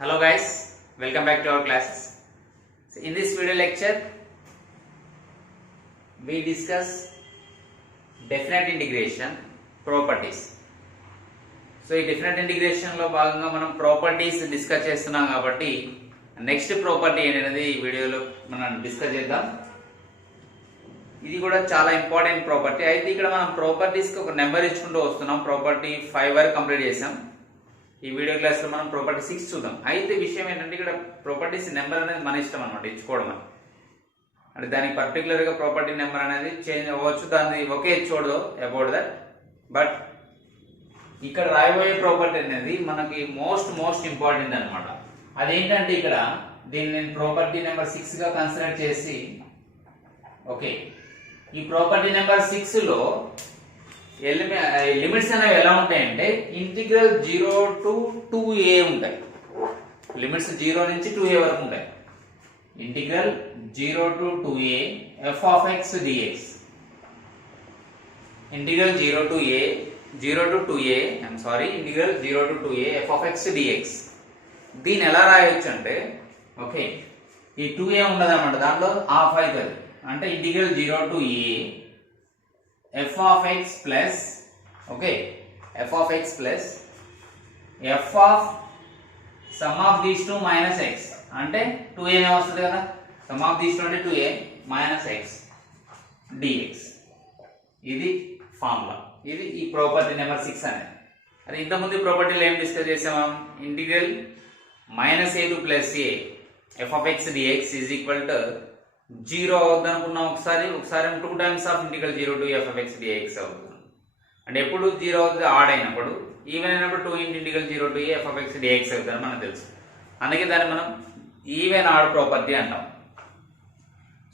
Hello guys, welcome back to our classes. So in this video lecture, we discuss definite integration properties. So ఈ definite integration లో భాగంగా మనం properties discuss చేస్తున్నాం కాబట్టి next property ఏంటనేది ఈ వీడియోలో మనం డిస్కస్ చేద్దాం. ఇది కూడా చాలా ఇంపార్టెంట్ ప్రాపర్టీ. అయితే ఇక్కడ మనం ప్రాపర్టీస్ కి ఒక నెంబర్ ఇచ్చుకుంటూ వస్తున్నాం. ప్రాపర్టీ 5 వరకు కంప్లీట్ చేసాం. ఈ వీడియో క్లాస్ లో మనం ప్రాపర్టీ 6 చూద్దాం. అయితే విషయం ఏంటంటే ఇక్కడ ప్రాపర్టీస్ నెంబర్ అనేది మన ఇష్టం అనమాట, ఇచ్చుకోవడం అంటే దానికి పర్టికులర్ గా ప్రాపర్టీ నెంబర్ అనేది చేంజ్ అవ్వచ్చు, దాన్ని ఒకే ఇచ్చుకోవద్దు అబౌట్ దట్. బట్ ఇక్కడ రాయబోయే ప్రాపర్టీ అనేది మనకి మోస్ట్ ఇంపార్టెంట్ అనమాట. అదేంటంటే ఇక్కడ దీన్ని నేను ప్రాపర్టీ నెంబర్ 6 గా కన్సిడర్ చేసి, ఓకే, ఈ ప్రాపర్టీ నెంబర్ 6 లో లిమిట్స్ అనేవి ఎలా ఉంటాయంటే ఇంటిగ్రల్ 0 to 2a ఉంటాయి. లిమిట్స్ 0 నుంచి 2a వరకు ఉంటాయి. Integral 0 to 2a f of x dx. Integral 0 to 2a integral 0 to 2a f of x dx. దీన్ని ఎలా రాయొచ్చు అంటే, ఓకే, ఈ 2a ఉండదన్నమాట, దాంట్లో హాఫ్ అవుతుంది. అంటే integral 0 to a f of x plus, okay, f of x plus f of sum of these two minus x, అంటే 2a నే వస్తుంది కదా, sum of these two అంటే 2a minus x dx. ఇది ఫార్ములా, ఇది ఈ ప్రాపర్టీ నెంబర్ 6 అనేది. అది ఇంతకుముందు ప్రాపర్టీలో ఏం డిస్కస్ చేసాం, integral -a to +a f of x dx is equal to 0 అవుతుంది అనుకున్నాం. ఒకసారి 2 times of integral 0 to f of x dx అవుతుంది. అంటే ఎప్పుడు 0 అవుతుంది, ఆడ్ అయినప్పుడు. ఈవెన్ అయినప్పుడు 2 integral 0 to f of x dx అవుతుంది మనకు తెలుసు. అందుకే దాన్ని మనం ఈవెన్ ఆడ్ ప్రాపర్టీ అంటాం.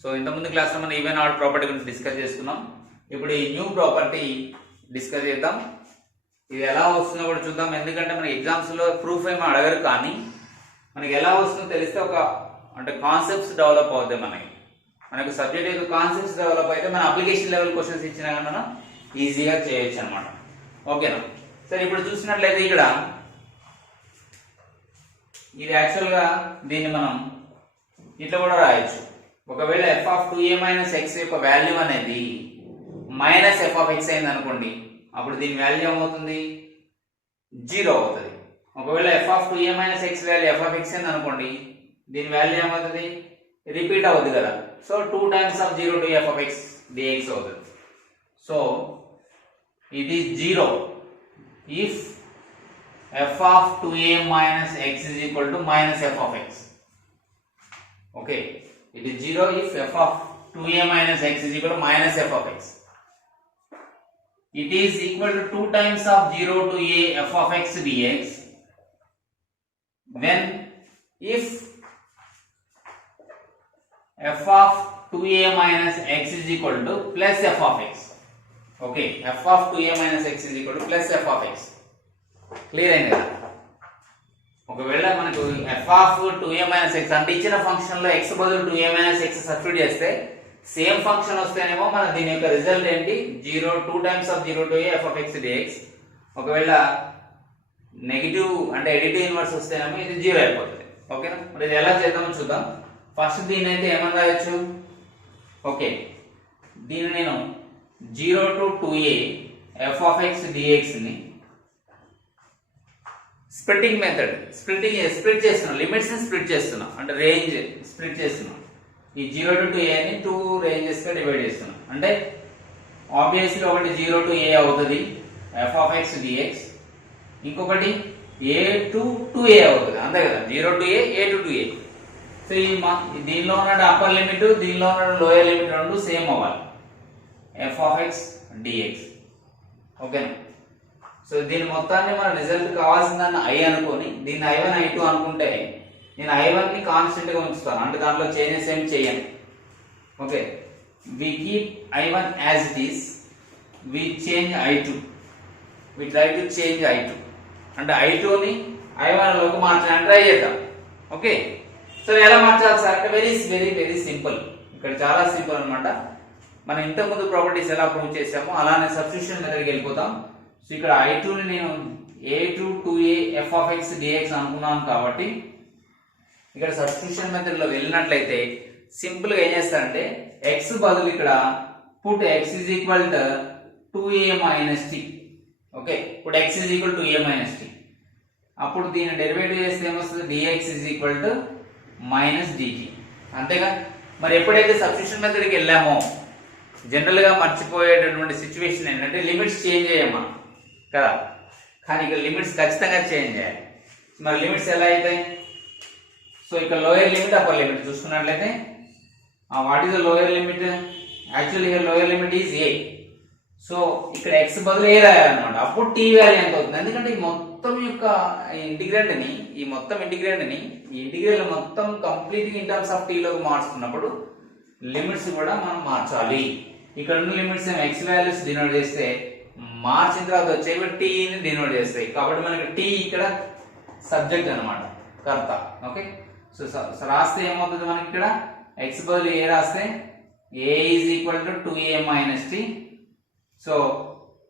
సో ఇంతకుముందు క్లాస్లో మనం ఈవెన్ ఆడ్ ప్రాపర్టీ గురించి డిస్కస్ చేసుకున్నాం. ఇప్పుడు ఈ న్యూ ప్రాపర్టీ డిస్కస్ చేద్దాం. ఇది ఎలా వస్తుందో కూడా చూద్దాం. ఎందుకంటే మన ఎగ్జామ్స్ లో ప్రూఫ్ ఏమో అడగరు, కానీ మనకి ఎలా వస్తుందో తెలిస్తే ఒక అంటే కాన్సెప్ట్స్ డెవలప్ అవుతాయి. మనకు సబ్జెక్ట్ యొక్క కాన్సెప్ట్స్ డెవలప్ అయితే మన అప్లికేషన్ లెవెల్ క్వశ్చన్స్ ఇచ్చినా కానీ మనం ఈజీగా చేయొచ్చు అనమాట. ఓకేనా? సరే, ఇప్పుడు చూసినట్లయితే ఇక్కడ ఇది యాక్చువల్గా దీన్ని మనం ఇట్లా కూడా రాయొచ్చు. ఒకవేళ f of 2a minus x యొక్క వాల్యూ అనేది మైనస్ f of x అయింది అనుకోండి, అప్పుడు దీని వాల్యూ ఏమవుతుంది, 0 అవుతుంది. ఒకవేళ f of 2a minus x value f of x అయింది అనుకోండి, దీని వాల్యూ ఏమవుతుంది, రిపీట్ అవుతుంది కదా. So 2 times of 0 to f of x dx అవుతుంది. So it is 0 if f of 2a minus x is equal to minus f of x. Okay, it is 0 if f of 2a minus x is equal to minus f of x. It is equal to 2 times of 0 to a f of x dx when if f of 2a minus x is equal to plus f of x. Okay, f of 2a minus x is equal to plus f of x. Clear అయింది కదా? ఒకవేళ మనకు f of 2a minus x అంటే ఇచ్చిన function లో x బదులు 2a minus x substitute చేస్తే same function వస్తేనేమో మన దీని యొక్క రిజల్ట్ ఏంటి, 2 times of 0 to a f of x dx. ఒకవేళ నెగిటివ్ అంటే ఎడిటివ్ ఇన్వర్స్ వస్తేనేమో ఇది 0 అయిపోతుంది. ఓకేనా? మరి ఇది ఎలా చేద్దామో చూద్దాం. ఫస్ట్ దీన్ని అయితే ఏమని రాయొచ్చు, ఓకే, దీన్ని నేను 0 to 2a f of x dx ని స్ప్లిట్టింగ్ మెథడ్ స్ప్లిట్ చేస్తున్నాం, లిమిట్స్ ని స్ప్లిట్ చేస్తున్నాం, అంటే రేంజ్ స్ప్లిట్ చేస్తున్నాం. ఈ 0 to 2a ని 2 రేంజెస్ గా డివైడ్ చేస్తున్నాం. అంటే ఆబ్వియస్లీ ఒకటి 0 to a అవుతుంది f of x dx, ఇంకొకటి a to 2a అవుతుంది, అంతే కదా, 0 to a to 2a. So ఈ దీనిలో ఉన్న అప్పర్ లిమిట్, దీనిలో ఉన్న లోయర్ లిమిట్ రెండు సేమ్ అవ్వాలి, f of x dx. ఓకేనా? సో దీని మొత్తాన్ని మన రిజల్ట్ కావాల్సిందని i అనుకొని దీన్ని i1 i2 అనుకుంటే నేను i1 ని కాన్స్టెంట్ గా ఉంచుతాను, అంటే దాంట్లో చేంజెస్ ఏం చేయను. Okay, we keep i1 as it is, we change i2, we try to change i2, అంటే i2 ని i1 లోకి మార్చడానికి ట్రై చేద్దాం. ఓకే, సో ఎలా మార్చాలి సార్ అంటే వెరీ సింపుల్. ఇక్కడ చాలా సింపుల్ అనమాట. మనం ఇంతకుముందు ప్రాపర్టీస్ ఎలా ప్రూవ్ చేసామో అలానే సబ్స్టిట్యూషన్ మెథడ్కి వెళ్ళిపోతాం. సో ఇక్కడ i2 ని నేను a to 2a f of x dx అనుకున్నాం కాబట్టి ఇక్కడ సబ్స్టిట్యూషన్ మెథడ్ లో వెళ్ళినట్లయితే సింపుల్ గా ఏం చేస్తారంటే x బదులు ఇక్కడ put x is equal to 2a minus t. Okay, put x is equal to a minus t. అప్పుడు దీన్ని డెరివేటివ్ చేస్తే ఏమొస్తుంది, dx is equal to minus dt. అంతేగా. మరి ఎప్పుడైతే సబ్స్టిట్యూషన్ మెథడ్కి వెళ్ళామో జనరల్ గా మర్చిపోయేటటువంటి సిచ్యువేషన్ ఏంటంటే లిమిట్స్ చేంజ్ చేయమ్మా కదా, కానీ ఇక్కడ లిమిట్స్ ఖచ్చితంగా చేంజ్ చేయాలి. మరి లిమిట్స్ ఎలా అవుతాయి? సో ఇక్కడ లోయర్ లిమిట్ అప్పర్ లిమిట్ చూసుకున్నట్లయితే what is the lower limit? Actually ఇక్కడ lower limit is A. So ఇక్కడ ఎక్స్ బదులు ఏ రాయాలన్నమాట. అప్పుడు టీ వాల్యూ ఎంత అవుతుంది? ఎందుకంటే ఈ మొత్తం యొక్క ఇంటిగ్రేండ్ ని ఈ ఇంటిగ్రేల్ మొత్తం complete in terms of T లోకి మార్చుకున్నప్పుడు లిమిట్స్ కూడా మనం మార్చాలి. ఇక్కడ ఉన్న లిమిట్స్ ఏమో ఎక్స్ వాల్యూస్ డినోట్ చేస్తే మార్చిన తర్వాత వచ్చేవి టీని డినోట్ చేస్తాయి. కాబట్టి మనకి టీ ఇక్కడ సబ్జెక్ట్ అన్నమాట, కర్త. ఓకే, సో రాస్తే ఏమవుతుంది మనకి ఇక్కడ ఎక్స్ బదులు ఏ రాస్తే a is equal to 2a minus t. So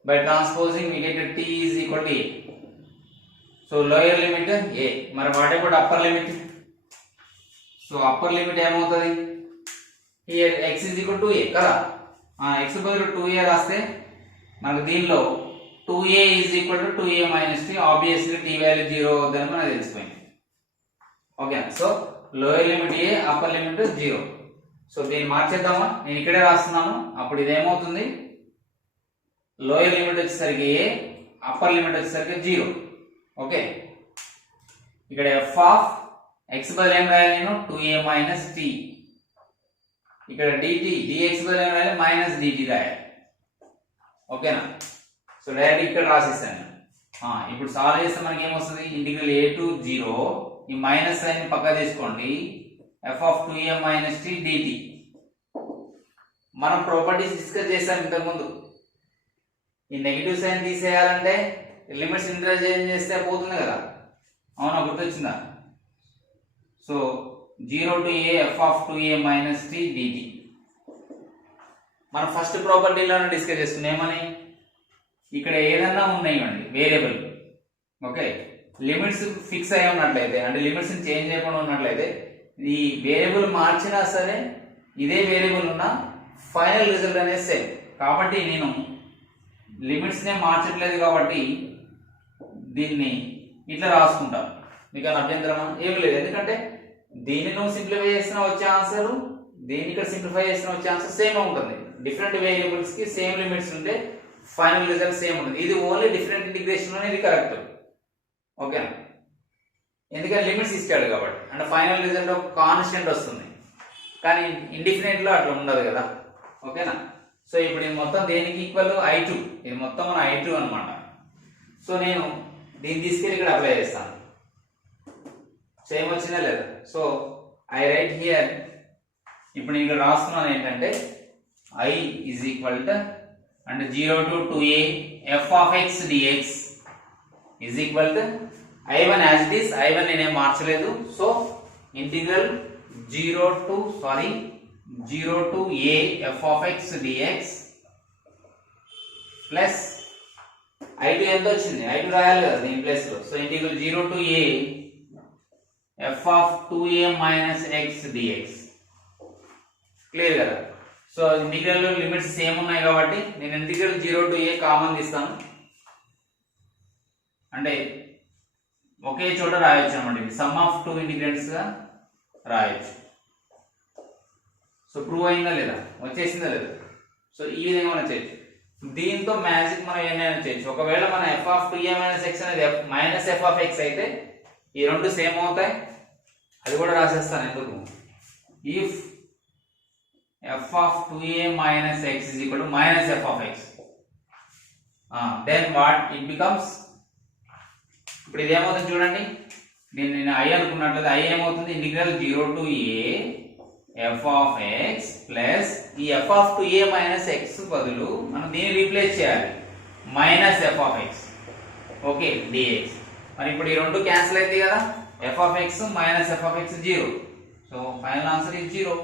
by transposing we get t is equal to a. So lower limit a. మరి what about upper limit? So upper limit ఏమవుతుంది? here x is equal to a కదా, x బదులు 2a రాస్తే మనకు దీనిలో 2a is equal to 2a minus t. obviously t value 0 అవుతుందని మనకు తెలిసిపోయింది. Okay, so lower limit a, upper limit 0. So దీన్ని మార్చేద్దామా? నేను ఇక్కడే రాస్తున్నాను. అప్పుడు ఇదేమవుతుంది, లోయర్ లిమిట్ వచ్చేసరికి a, అప్పర్ లిమిట్ వచ్చేసరికి 0. ఓకే, ఇక్కడ f ఆఫ్ x బదులు ఏం రాయాలి నేను? 2a minus t. ఇక్కడ dt dx బదులు ఏం రాయాలి? మైనస్ dt రాయాలి. ఓకేనా? సో డైరెక్ట్ ఇక్కడ రాసేసాను. ఇప్పుడు సాల్వ్ చేస్తే మనకి ఏమొస్తుంది? ఇంటిగ్రల్ a టు 0, ఈ మైనస్ సైన్ పక్క తీసుకోండి, f of 2a minus t dt. మనం ప్రాపర్టీస్ డిస్కస్ చేసాం ఇంతకుముందు. ఈ నెగిటివ్ సైన్ తీసేయాలంటే లిమిట్స్ ఇంటర్చేంజ్ చేస్తే పోతుంది కదా, అవునా? గుర్తొచ్చిందా? So 0 to a f of 2a minus t dt. మనం ఫస్ట్ ప్రాపర్టీలోనే డిస్కస్ చేస్తున్నాం. ఏమని? ఇక్కడ ఏదన్నా ఉన్నాయండి వేరియబుల్, ఓకే, లిమిట్స్ ఫిక్స్ అయి ఉన్నట్లయితే, అంటే లిమిట్స్ చేంజ్ చేయకుండా ఉన్నట్లయితే, ఈ వేరియబుల్ మార్చినా సరే ఇదే వేరియబుల్ ఉన్న ఫైనల్ రిజల్ట్ అనేది సేమ్. కాబట్టి నేను లిమిట్స్ నే మార్చట్లేదు కాబట్టి దీన్ని ఇట్లా రాసుకుంటాను. మీకు అభ్యంతరమా? ఏమి లేదు. ఎందుకంటే దీన్ని నువ్వు సింప్లిఫై చేసిన వచ్చే ఆన్సర్, దీన్ని ఇక్కడ సింప్లిఫై చేసిన వచ్చే ఆన్సర్ సేమ్ ఉంటుంది. డిఫరెంట్ వేరియబుల్స్ కి సేమ్ లిమిట్స్ ఉంటే ఫైనల్ రిజల్ట్ సేమ్ ఉంటుంది. ఇది ఓన్లీ డిఫరెంట్ ఇంటిగ్రేషన్ అనేది కరెక్ట్. ఓకేనా? ఎందుకంటే లిమిట్స్ ఇస్తాడు కాబట్టి, అంటే ఫైనల్ రిజల్ట్ ఒక కాన్స్టెంట్ వస్తుంది. కానీ ఇండిఫినైట్ లో అట్లా ఉండదు కదా. ఓకేనా? సో ఇప్పుడు ఇది మొత్తం దేనికి ఈక్వల్? i2. ఇది మొత్తం మన i2 అనమాట. సో నేను దీన్ని తీసుకెళ్ళి ఇక్కడ అప్లై చేస్తాను. సేమ్ వచ్చిందా లేదా? So I right here. ఇప్పుడు నేను ఇక్కడ రాస్తున్నాను ఏంటంటే i is equal to అంటే 0 to 2a f of x dx is equal to I1 as it is. I1 నేనే మార్చలేదు. So integral 0 to a f of x dx plus I2 ఎంత వచ్చింది? I2 రాయాలి కదా దీని ప్లేస్ లో. So integral 0 to a f of 2a minus x dx. Clear కదా? So integral limits same ఉన్నాయి కాబట్టి నేను ఇంటిగ్రల్ 0 to a కామన్ తీస్తాను. అంటే ఒకే చోట రాయొచ్చు అన్నమాట. ఇది సమ్ ఆఫ్ టూ ఇంటిగ్రెంట్స్ గా రాయొచ్చు. సో ప్రూవ్ అయిందా లేదా? వచ్చేసిందా లేదా? సో ఈ విధంగా మనం చేయొచ్చు. దీంతో మ్యాజిక్ మనం ఏమైనా చేయొచ్చు. ఒకవేళ మన f of 2a minus x అనేది మైనస్ f of x అయితే ఈ రెండు సేమ్ అవుతాయి. అది కూడా రాసేస్తాను. ఎందుకు? If f of 2a minus x is equal to minus f of x, then what it becomes? ఇప్పుడు ఇది ఏమవుతుంది చూడండి. నేను i అనుకున్నట్లయితే i ఏమవుతుంది? Integral 0 to a f of x plus ఈ f of 2a minus x బదులు మనం దీన్ని రీప్లేస్ చేయాలి, minus f of x. Okay, dx. మరి ఇప్పుడు ఈ రెండు క్యాన్సిల్ అవుతాయి కదా. f of x minus f of x 0. So final answer is 0.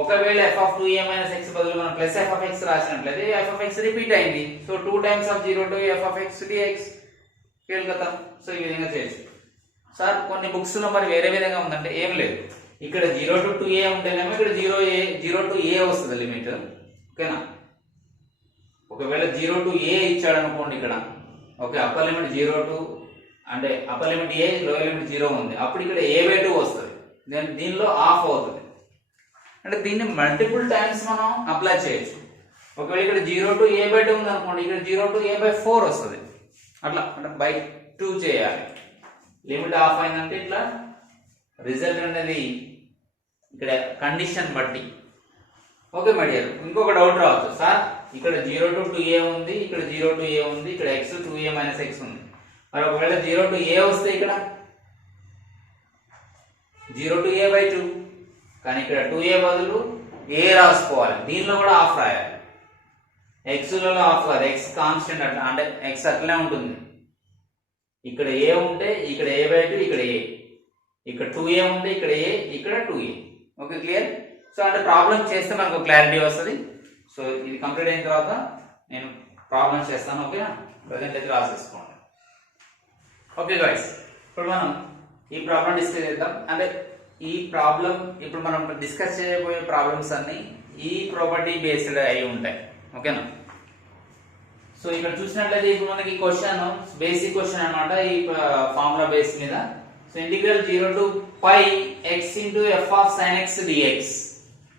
ఒకవేళ f of 2a minus x బదులు మనం ప్లస్ f of x రాసినట్లయితే f of x రిపీట్ అయింది. So 2 times of 0 to f of x dx. కేల్కతాం. So ఈ విధంగా చేయొచ్చు. Sir కొన్ని బుక్స్ లో మరి వేరే విధంగా ఉందంటే ఏం లేదు, ఇక్కడ 0 to 2a ఉంటేనేమో ఇక్కడ 0 to a వస్తుంది లిమిట్. ఓకేనా, ఒకవేళ 0 to a ఇచ్చాడు అనుకోండి ఇక్కడ, ఓకే, అప్పర్ లిమిట్ 0 to అంటే upper limit a, lower limit 0 ఉంది, అప్పుడు ఇక్కడ a/2 వస్తుంది. దీనిలో హాఫ్ అవుతుంది. అంటే దీన్ని మల్టిపుల్ టైమ్స్ మనం అప్లై చేయొచ్చు. ఒకవేళ ఇక్కడ 0 to a/2 ఉంది అనుకోండి, ఇక్కడ 0 to a/4 వస్తుంది. అట్లా అంటే బై 2 చేయాలి. లిమిట్ ఆఫ్ అయిందంటే ఇట్లా రిజల్ట్ అనేది ఇక్కడ కండిషన్ బట్టి. ఓకే మై డియర్, ఇంకొక డౌట్ రావచ్చు, సార్ ఇక్కడ 0 to 2a ఉంది, ఇక్కడ 0 to a ఉంది, ఇక్కడ x 2a - x ఉంది. మరి ఒకవేళ 0 to a వస్తే ఇక్కడ 0 to a/2, కానీ ఇక్కడ 2a బదులు a రాసుకోవాలి. దీనిలో కూడా హాఫ్ రాయాలి. x లలో హాఫ్ కాదు, x కాన్స్టెంట్ అట్లా, అంటే x అట్లనే ఉంటుంది. ఇక్కడ a ఉంటే ఇక్కడ a/2, ఇక్కడ a, ఇక్కడ 2a ఉంటే ఇక్కడ a, ఇక్కడ 2a. Okay clear. సో అంటే ప్రాబ్లం చేస్తే మనకు క్లారిటీ వస్తుంది. సో ఇది కంప్లీట్ అయిన తర్వాత నేను ప్రాబ్లం చేస్తాను. ఓకేనా, ప్రజెంట్ అయితే రాసేసుకోండి. ఓకే గైస్, ఇప్పుడు మనం ఈ ప్రాబ్లం డిస్కస్ చేద్దాం. అంటే ఈ ప్రాబ్లం ఇప్పుడు మనం డిస్కస్ చేయబోయే ప్రాబ్లమ్స్ అన్ని ఈ ప్రాపర్టీ బేస్డ్ అయి ఉంటాయి. ఓకేనా, సో ఇక్కడ చూసినట్లయితే ఇప్పుడు మనకి క్వశ్చన్ బేసిక్ క్వశ్చన్ అన్నమాట, ఈ ఫార్ములా బేస్ మీద. So integral 0 to pi x into f of sin x dx,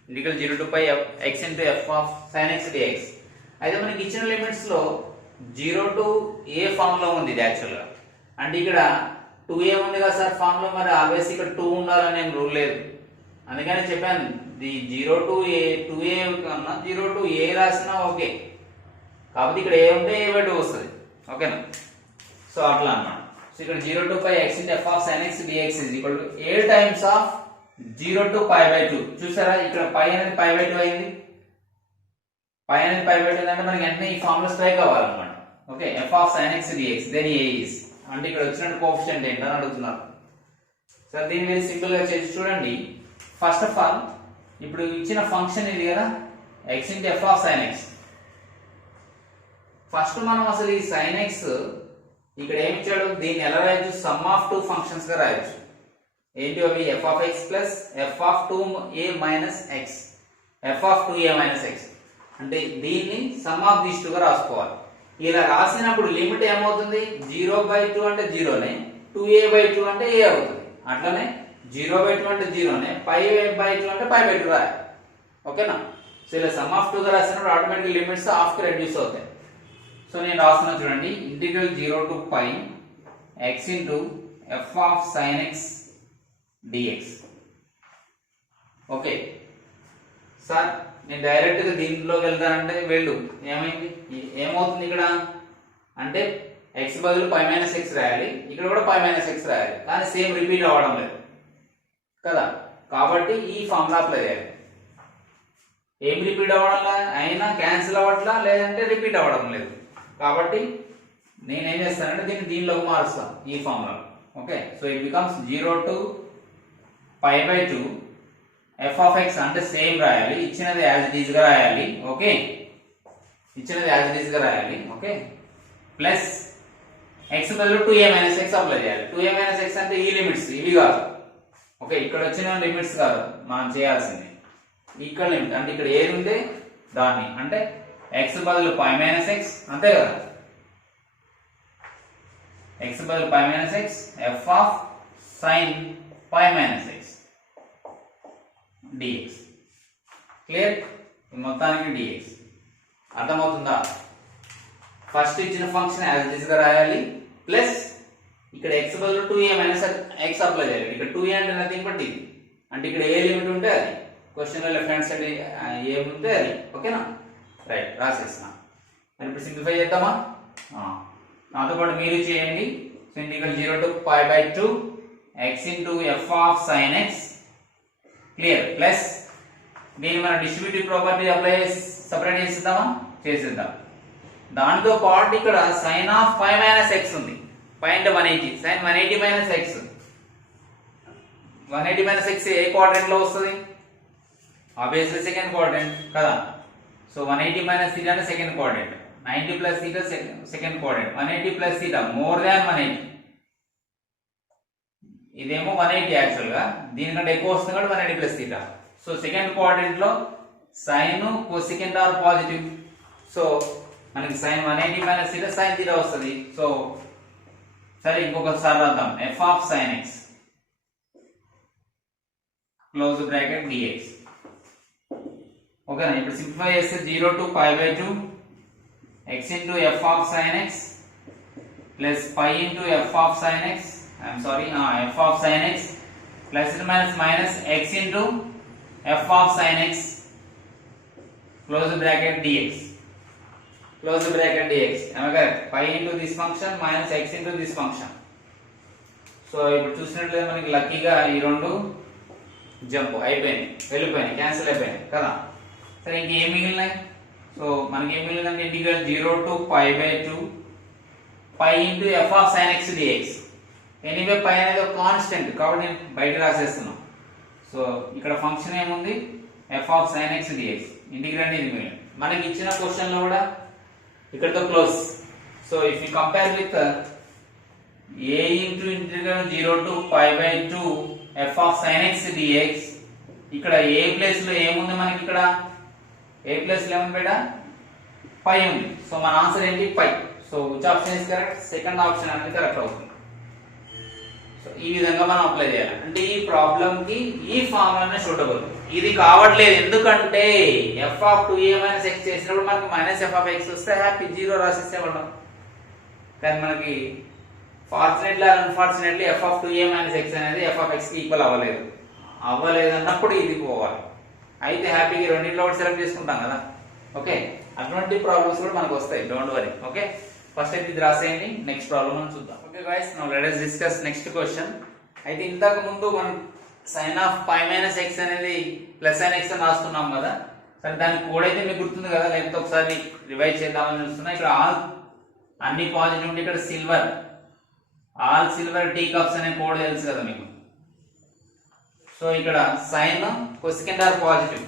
integral 0 to pi x into f of sin x dx. అయితే మనకి ఇచ్చిన లిమిట్స్ లో 0 to a ఫామ్ లో ఉంది ఇది యాక్చువల్ గా. అంటే ఇక్కడ 2a ఉంది కదా సార్ ఫామ్ లో, మరి ఆల్వేస్ ఇక్కడ 2 ఉండాలని ఏం రూల్ లేదు. అందుకని చెప్పాను, ది 0 to a 2a కన్నా 0 to a రాసినా ఓకే, కాబట్టి ఇక్కడ ఏ ఉంటే a/2 వస్తుంది. ఓకేనా, సో అట్లా అన్నమాట. సో ఇక్కడ 0 to pi x into f of sin x dx is equal to a times of 0 to pi/2. చూసారా, ఇక్కడ పై అనేది pi/2 అయింది. పై అనేది pi/2 అంటే మనకి వెంటనే ఈ ఫార్ములా స్ట్రైక్ అవ్వాలన్నమాట. Okay, f of sin x dx then a is, అంటే ఇక్కడ వచ్చిన కోఎఫిషియంట్ ఏంటని అడుగుతున్నారు. సార్ దీన్ని వెరీ సింపుల్ గా చేసి చూడండి. ఫస్ట్ ఆఫ్ ఆల్ ఇప్పుడు ఇచ్చిన ఫంక్షన్ ఇది కదా, x into f of sin x. First మనం అసలు ఈ sin x ఇక్కడ ఏమి ఇచ్చాడు, దీన్ని ఎలా రాయొచ్చు, సమ్ ఆఫ్ టూ ఫంక్షన్స్ గా రాయొచ్చు. ఏంటి అవి, f of x plus f of 2a minus x, f of 2a minus x. అంటే దీన్ని సమ్ ఆఫ్ దీస్ టూ గా రాసుకోవాలి. ఇలా రాసినప్పుడు లిమిట్ ఏమవుతుంది, 0/2 అంటే 0నే, 2a/2 అంటే a అవుతుంది. అట్లనే 0/2 అంటే 0నే, π/2 అంటే π/2 రాయాలి. ఓకేనా, సో ఇలా సమ్ ఆఫ్ 2 గా రాసినప్పుడు ఆటోమేటిక్ లిమిట్స్ హాఫ్ కి రెడ్యూస్ అవుతాయి. సో నేను రాస్తున్నా చూడండి, integral 0 to pi x into f of sin x dx. Okay sir, నేను డైరెక్ట్ గా దీంట్లోకి వెళ్తానంటే వెళ్ళు, ఏమైంది, ఏమవుతుంది ఇక్కడ అంటే x బదులు π - x రాయాలి, ఇక్కడ కూడా π - x రాయాలి, కానీ సేమ్ రిపీట్ అవ్వడం లేదు కదా, కాబట్టి ఈ ఫార్ములా అప్లై చేయాలి. ఏం రిపీట్ అవ్వడంలా, అయినా క్యాన్సిల్ అవ్వట్లా, లేదంటే రిపీట్ అవ్వడం లేదు. కాబట్టి నేనేం చేస్తానంటే దీనిలోకి మారుస్తాను ఈ formula. Okay, so it becomes 0 to pi/2 f of x అంటే సేమ్ రాయాలి, ఇచ్చినది యాజ్ ఇట్ ఈజ్ గా రాయాలి. ఓకే, ఇచ్చినది యాజ్ ఇట్ ఈజ్ గా రాయాలి. ఓకే, ప్లస్ x బదులు 2a - x అప్లై చేయాలి. 2a - x అంటే ఈ లిమిట్స్ ఇవి కాదు. ఓకే, ఇక్కడ వచ్చిన లిమిట్స్ కాదు మనం చేయాల్సింది, ఇక్కడ లిమిట్ అంటే ఇక్కడ ఏది ఉంటే దాన్ని, అంటే x బదులు π - x అంతే కదా, x బదులు π - x f of sin π - x dx. Clear, మొత్తానికి dx అర్థమవుతుందా. ఫస్ట్ ఇచ్చిన ఫంక్షన్ యాజ్ ఇట్ ఇస్ గా రాయాలి, ప్లస్ ఇక్కడ x బదులు 2a - x అప్లై చేయాలి. ఇక్కడ 2a అంటే నథింగ్ బట్ ఇది, అంటే ఇక్కడ ఏ లిమిట్ ఉంటే అది, క్వశ్చన్ లో లెఫ్ట్ హ్యాండ్ సైడ్ ఏ ఉంటే అది. ఓకేనా, రైట్, రాసేస్తున్నా. మరి ఇప్పుడు సింప్లిఫై చేద్దామా, నాతో పాటు మీరు చేయండి. So integral 0 to pi/2 x into f of sin x, clear, plus దీన్ని మన డిస్ట్రిబ్యూటివ్ ప్రాపర్టీ అప్లై చేసి సపరేట్ చేసిద్దామా, చేసిద్దాం. దాంతో పాటు ఇక్కడ sin of π - x ఉంది, π అంటే 180, sin 180 - x, 180 - x ఏ క్వాడ్రంట్ లో వస్తుంది, ఆబ్వియస్లీ సెకండ్ క్వాడ్రంట్ కదా. సో 180 - 3 అంటే second quadrant. 90 plus theta second quadrant, 180 plus theta more than 180. ఇదేమో 180 యాక్చువల్ గా, దీనికంటే ఎక్కువ వస్తుంది కాబట్టి 180 plus theta. So second quadrant లో sine cosecant are positive. So మనకి sine 180 minus theta sin theta వస్తుంది. సో సరే ఇంకొకసారి రాద్దాం. f of sin x close bracket dx. ఓకేనా, ఇప్పుడు సింప్లిఫై చేస్తే 0 to pi by 2 x into f of sin x plus pi into f of sin x, f of sin x plus or minus x into f of sin x close bracket dx. Close bracket dx. Am I correct? Pi into this function minus x into this function. So ఇప్పుడు చూసినట్లయితే మనకి లక్కీగా ఈ రెండు jump అయిపోయినాయి, వెళ్ళిపోయినాయి, cancel అయిపోయినాయి కదా. సరే ఇంకేం మిగిలినాయి? సో మనకి ఏం మిగిలిందంటే integral 0 to pi by 2 pi into f of sin x dx. Anyway pi అనేది ఒక కాన్స్టెంట్ కాబట్టి నేను బయట రాసేస్తున్నాను. సో ఇక్కడ ఫంక్షన్ ఏముంది? f of sin x dx. Integral ఇది మిగిలింది. మనకి ఇచ్చిన క్వశ్చన్ లో కూడా ఇక్కడతో close. So if you compare with a into integral 0 to pi by 2 f of sin x dx, ఇక్కడ a ప్లేస్ లో ఏముంది మనకి? ఇక్కడ a ప్లేస్ లో ఏముంది బేటా? పై ఉంది. సో మన ఆన్సర్ ఏంటి? Pi. So which option is correct? Second option అనేది కరెక్ట్ అవుతుంది. సో ఈ విధంగా మనం అప్లై చేయాలి. అంటే ఈ ప్రాబ్లం కి ఈ ఫార్ములానే సూటబుల్. ఇది కావట్లేదు ఎందుకంటే f of 2a minus x చేసినప్పుడు మనకి మైనస్ f of x వస్తే హ్యాపీ 0 రాసేస్తే వాళ్ళం. కానీ మనకి fortunately are unfortunately f of 2a minus x అనేది f of x కి ఈక్వల్ అవ్వలేదు అన్నప్పుడు ఇది పోవాలి. అయితే హ్యాపీగా రెండింటిలో ఒకటి సెలెక్ట్ చేసుకుంటాం కదా. ఓకే, అటువంటి ప్రాబ్లమ్స్ కూడా మనకు వస్తాయి, డోంట్ వరీ. ఓకే, ఫస్ట్ అయితే ఇది రాసేయండి, నెక్స్ట్ ప్రాబ్లం మనం చూద్దాం. Okay guys, now let us discuss next question. అయితే ఇంతకు ముందు మనం sin of pi minus x అనేది ప్లస్ sin x అని రాసుకున్నాం కదా. సరే దాని కోడ్ అయితే మీకు గుర్తుంది కదా, లేకపోతే ఒకసారి రివైజ్ చేద్దామని చూస్తున్నా. ఇక్కడ ఆల్ అన్ని పాజిటివ్ ఉంటే ఇక్కడ silver, all silver tea cups అనే కోడ్ తెలుసు కదా మీకు. సో ఇక్కడ sine cosecant are positive,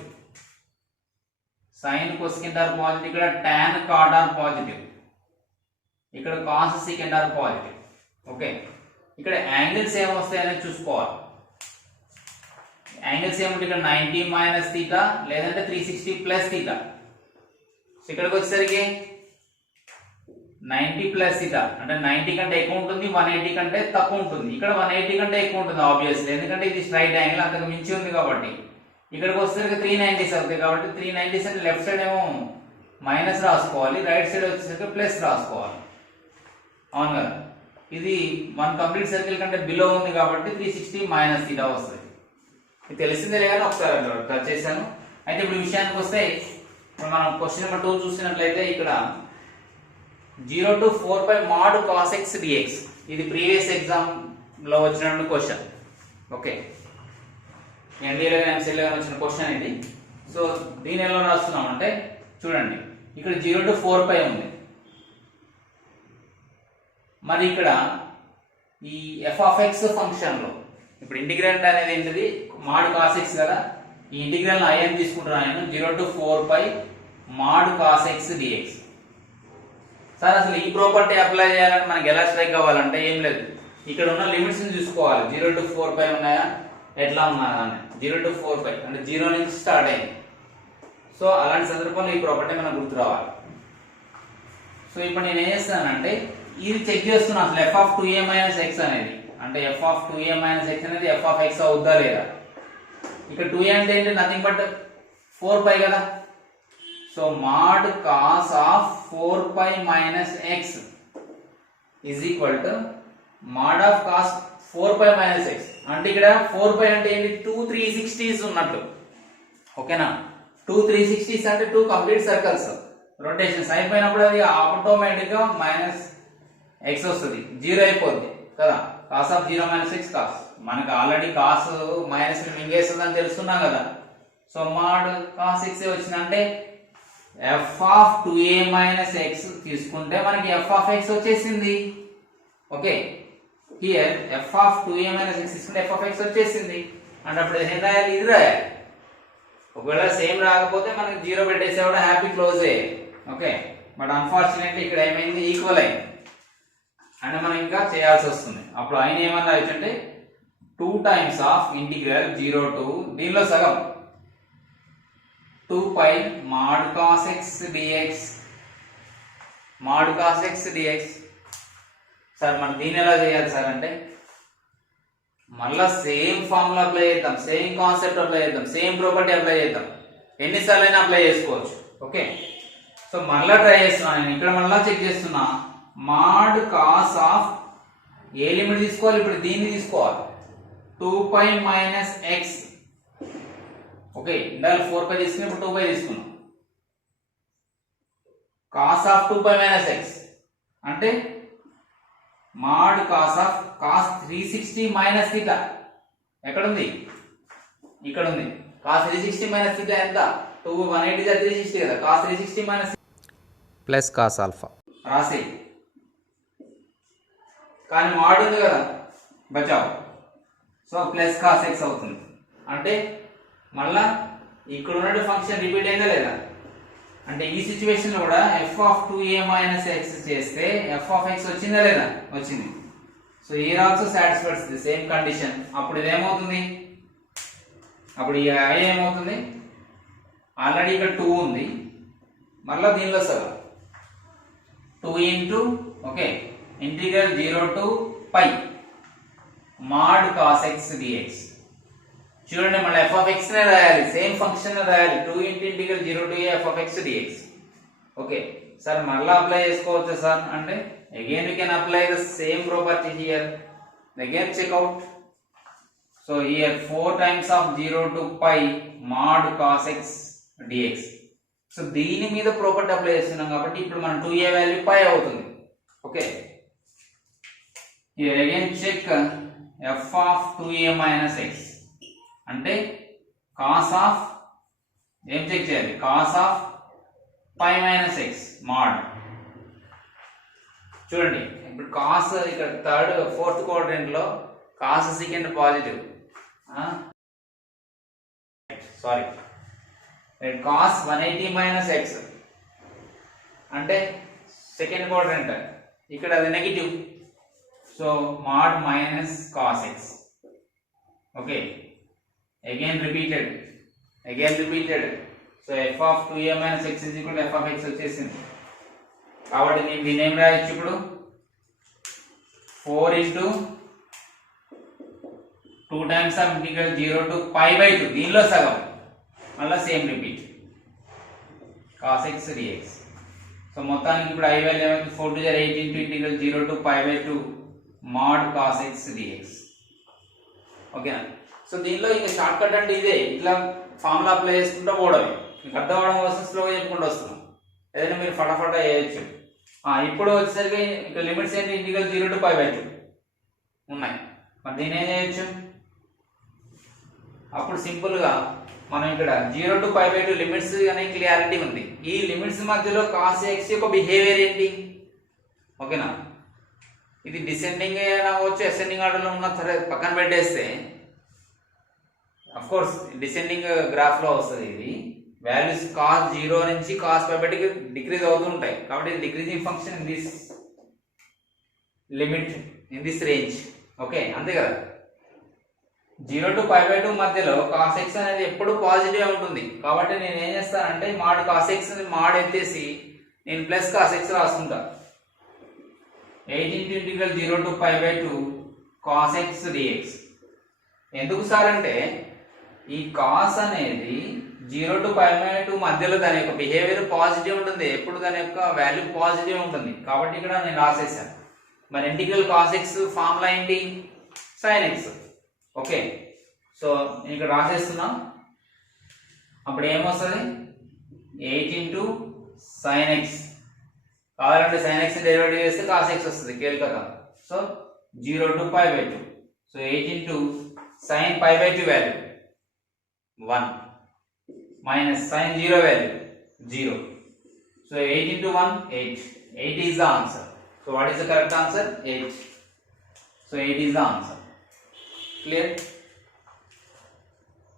sine cosecant are positive, ఇక్కడ tan cot ఆర్ పాజిటివ్, ఇక్కడ cos secant are positive. Okay, ఇక్కడ యాంగిల్స్ ఏమొస్తాయనేది చూసుకోవాలి. యాంగిల్స్ ఏమంటే ఇక్కడ 90 మైనస్ తీటా లేదంటే 360 ప్లస్ తీటా. సో ఇక్కడికి వచ్చేసరికి 90 ప్లస్ తీటా అంటే 90 కంటే ఎక్కువ ఉంటుంది, 180 కంటే తక్కువ ఉంటుంది. ఇక్కడ 180 కంటే ఎక్కువ ఉంటుంది ఆబ్వియస్లీ, ఎందుకంటే ఇది స్ట్రైట్ యాంగిల్ అంతకు మించి ఉంది కాబట్టి. ఇక్కడికి వచ్చేసరికి 390 అవుతుంది కాబట్టి 390 అంటే లెఫ్ట్ సైడ్ ఏమో మైనస్ రాసుకోవాలి, రైట్ సైడ్ వచ్చేసరికి ప్లస్ రాసుకోవాలి. అవును కదా, ఇది 1 కంప్లీట్ సర్కిల్ కంటే బిలో ఉంది కాబట్టి 360 మైనస్ తీటా వస్తుంది. ఇది తెలిసిందే కానీ ఒకసారి టచ్ చేశాను. అయితే ఇప్పుడు విషయానికి వస్తే మనం క్వశ్చన్ నెంబర్ 2 చూసినట్లయితే ఇక్కడ 0 to 4 pi mod cos x dx. ఇది ప్రీవియస్ ఎగ్జామ్ లో వచ్చిన క్వశ్చన్. ఓకే, ఎన్డీఏలో ఎంసీఏలో వచ్చిన క్వశ్చన్ ఇది. సో దీని ఎలా రాస్తున్నాం అంటే చూడండి, ఇక్కడ 0 to 4 pi ఉంది. మరి ఇక్కడ ఈ f of x ఫంక్షన్ లో ఇప్పుడు ఇంటిగ్రేండ్ అనేది ఏంటిది? mod cos x కదా. ఈ ఇంటిగ్రల్ I అని తీసుకుంటున్నాను నేను. 0 to 4 pi mod cos x dx. Sir అసలు ఈ ప్రాపర్టీ అప్లై చేయాలంటే మనకి ఎలా స్ట్రైక్ అవ్వాలంటే ఏం లేదు, ఇక్కడ ఉన్న లిమిట్స్ ని చూసుకోవాలి. 0 to 4 pi ఉన్నాయా, ఎట్లా ఉన్నాయా అని. 0 to 4 pi అంటే 0 నుంచి స్టార్ట్ అయింది. సో అలాంటి సందర్భంలో ఈ ప్రాపర్టీ మనకు గుర్తు రావాలి. సో ఇప్పుడు నేను ఏం చేస్తానంటే ఇది చెక్ చేస్తున్నాను అసలు f of 2a minus x అనేది, అంటే f of 2a minus x అనేది f of x అవుద్దా లేదా. ఇక్కడ 2a అంటే ఏంటి? నథింగ్ బట్ 4 pi కదా. So mod cos of 4 pi minus x is equal to mod of cos 4 pi minus x. అంటే ఇక్కడ 4 pi అంటే ఏంటి? 2 360s ఉన్నట్టు. ఓకేనా, 2 360s అంటే 2 కంప్లీట్ సర్కిల్స్ రొటేషన్స్ అయిపోయినప్పుడు అది ఆటోమేటిక్ గా మైనస్ x వస్తుంది, 0 అయిపోద్ది కదా. cos of 0 minus x cos, మనకు ఆల్రెడీ cos మైనస్ మింగేస్తుందని తెలుసుకున్నాం కదా. సో mod cos x వచ్చిందంటే f of 2a minus x తీసుకుంటే మనకి f of x వచ్చేసింది. Okay, here f of 2a minus x తీసుకుంటే f of x వచ్చేసింది. అంటే అప్పుడు ఏం రాయాలి? ఇది రాయాలి. ఒకవేళ సేమ్ రాకపోతే మనకి 0 పెట్టేసే కూడా happy close. Okay, but unfortunately ఇక్కడ ఏమైంది, ఈక్వల్ అయింది అంటే మనం ఇంకా చేయాల్సి వస్తుంది. అప్పుడు ఆయన ఏమన్నా అంటే 2 టైమ్స్ ఆఫ్ ఇంటిగ్రల్ 0 టు దీనిలో సగం 2 పై mod cos x dx, mod cos x dx. Sir మనం దీన్ని ఎలా చేయాలి సార్ అంటే మళ్ళా సేమ్ ఫార్ములా అప్లై చేద్దాం, సేమ్ కాన్సెప్ట్ అప్లై చేద్దాం, సేమ్ ప్రాపర్టీ అప్లై చేద్దాం, ఎన్నిసార్లు అయినా అప్లై చేసుకోవచ్చు. ఓకే, సో మళ్ళా ట్రై చేస్తున్నా నేను ఇక్కడ, మళ్ళా చెక్ చేస్తున్నా. mod cos of A limit తీసుకోవాలి, ఇప్పుడు దీన్ని తీసుకోవాలి 2π మైనస్ ఎక్స్. ఓకే, ఇందాక 4π తీసుకుని ఇప్పుడు 2π తీసుకున్నాం. cos ఆఫ్ 2π మైనస్ ఎక్స్ అంటే mod cos of cos 360 minus θ ఎక్కడ ఉంది, ఇక్కడ ఉంది. cos 360 మైనస్ θ ఎంత, 180 360 కదా, cos 360 minus plus cos alpha రాసి, కానీ mod ఉంది కదా Bachao, so plus cos x అవుతుంది. అంటే మళ్ళా ఇక్కడ ఉన్న ఫంక్షన్ రిపీట్ అయిందా లేదా, అంటే ఈ సిచ్యువేషన్ లో కూడా f of 2a minus x చేస్తే f ఆఫ్ x వచ్చిందా లేదా, వచ్చింది. So here also satisfies the same condition. అప్పుడు ఇది ఏమవుతుంది, అప్పుడు ఈ i ఏమవుతుంది, ఆల్రెడీ ఇక్కడ 2 ఉంది, మళ్ళీ దీనిలో సగం 2 into okay integral 0 to π mod cos x dx. చూడండి మళ్ళీ f of x నే రాయాలి, సేమ్ ఫంక్షన్ రాయాలి, 2 into integral 0 to a f of x dx. Okay sir మళ్ళీ అప్లై చేసుకోవచ్చా సార్ అంటే again we can apply the same property here. Again check out. So here 4 times of 0 to π mod cos x dx. So దీని మీద property apply చేస్తున్నాం కాబట్టి ఇప్పుడు మన 2a value π అవుతుంది. Okay, here again check f of 2a minus x అంటే cos of ఏం check చేయాలి, cos of π minus x mod. చూడండి ఇప్పుడు cos ఇక్కడ థర్డ్ ఫోర్త్ క్వాడ్రంట్ లో cos second positive, sorry cos 180 minus x అంటే సెకండ్ క్వాడ్రంట్, ఇక్కడ అది negative, so mod minus cos x. Okay, again repeated, so f of 2a minus x is equal to f of x వచ్చేసింది. కాబట్టి నేను దీన్ని ఏం రాయొచ్చు ఇప్పుడు 4 into 2 times of integral 0 to π/2 దీనిలో సగం, మళ్ళీ same repeat cos x dx. So మొత్తానికి ఇప్పుడు i వాల్యూ ఏమైంది, 4 to 8 into integral 0 to π/2 mod cos x dx. ఓకేనా, సో దీనిలో ఇంకా షార్ట్ కట్ అంటే ఇదే, ఇట్లా ఫార్ములా అప్లై చేసుకుంటూ పోవడమే, మీకు అర్థం అవడం కోసం స్లోగా చెప్పుకుంటూ వస్తున్నాం, ఏదైనా మీరు ఫటాఫటా చేయొచ్చు. ఇప్పుడు వచ్చేసరికి ఇక్కడ లిమిట్స్ ఏంటి, ఇంటిగ్రల్ 0 to π/2 ఉన్నాయి, మరి దీన్ని ఏం చేయొచ్చు, అప్పుడు సింపుల్గా మనం ఇక్కడ 0 to π/2 లిమిట్స్ అనే క్లియారిటీ ఉంది. ఈ లిమిట్స్ మధ్యలో cos x యొక్క బిహేవియర్ ఏంటి, ఓకేనా, ఇది డిసెండింగ్ అవ్వచ్చు, అసెండింగ్ ఆర్డర్లో ఉన్న పక్కన పెట్టేస్తే అఫ్ కోర్స్ డిసెండింగ్ గ్రాఫ్ లో వస్తుంది. ఇది వాల్యూస్ cos 0 నుంచి cos π/2 డిక్రీజ్ అవుతూ ఉంటాయి, కాబట్టి ఇది decreasing function in this limit, in this range. Okay, అంతే కదా, 0 to π/2 మధ్యలో cos x అనేది ఎప్పుడు పాజిటివ్ ఉంటుంది. కాబట్టి నేను ఏం చేస్తానంటే mod cos x mod ఎత్తేసి నేను ప్లస్ cos x రాసుకుంటా. 8 into integral 0 to π/2 cos x dx. ఎందుకు సార్ అంటే ఈ cos అనేది 0 to π/2 మధ్యలో దాని యొక్క బిహేవియర్ పాజిటివ్ ఉంటుంది, ఎప్పుడు దాని యొక్క వాల్యూ పాజిటివ్ ఉంటుంది, కాబట్టి ఇక్కడ నేను రాసేసాను. మరి ఇంటిగ్రల్ cos x ఫార్ములా ఏంటి, sin x. ఓకే, సో నేను ఇక్కడ రాసేస్తున్నా, అప్పుడు ఏమొస్తుంది 8 into sin x, కావాలంటే sin x డెరివేటివ్ చేస్తే cos x వస్తుంది కేల్కతా. So 0 to π/2, so 8 into sin π/2 value 1 minus sin 0 value 0. So 8 into 1 8. 8 is the answer. So what is the correct answer? 8. So 8 is the answer. Clear?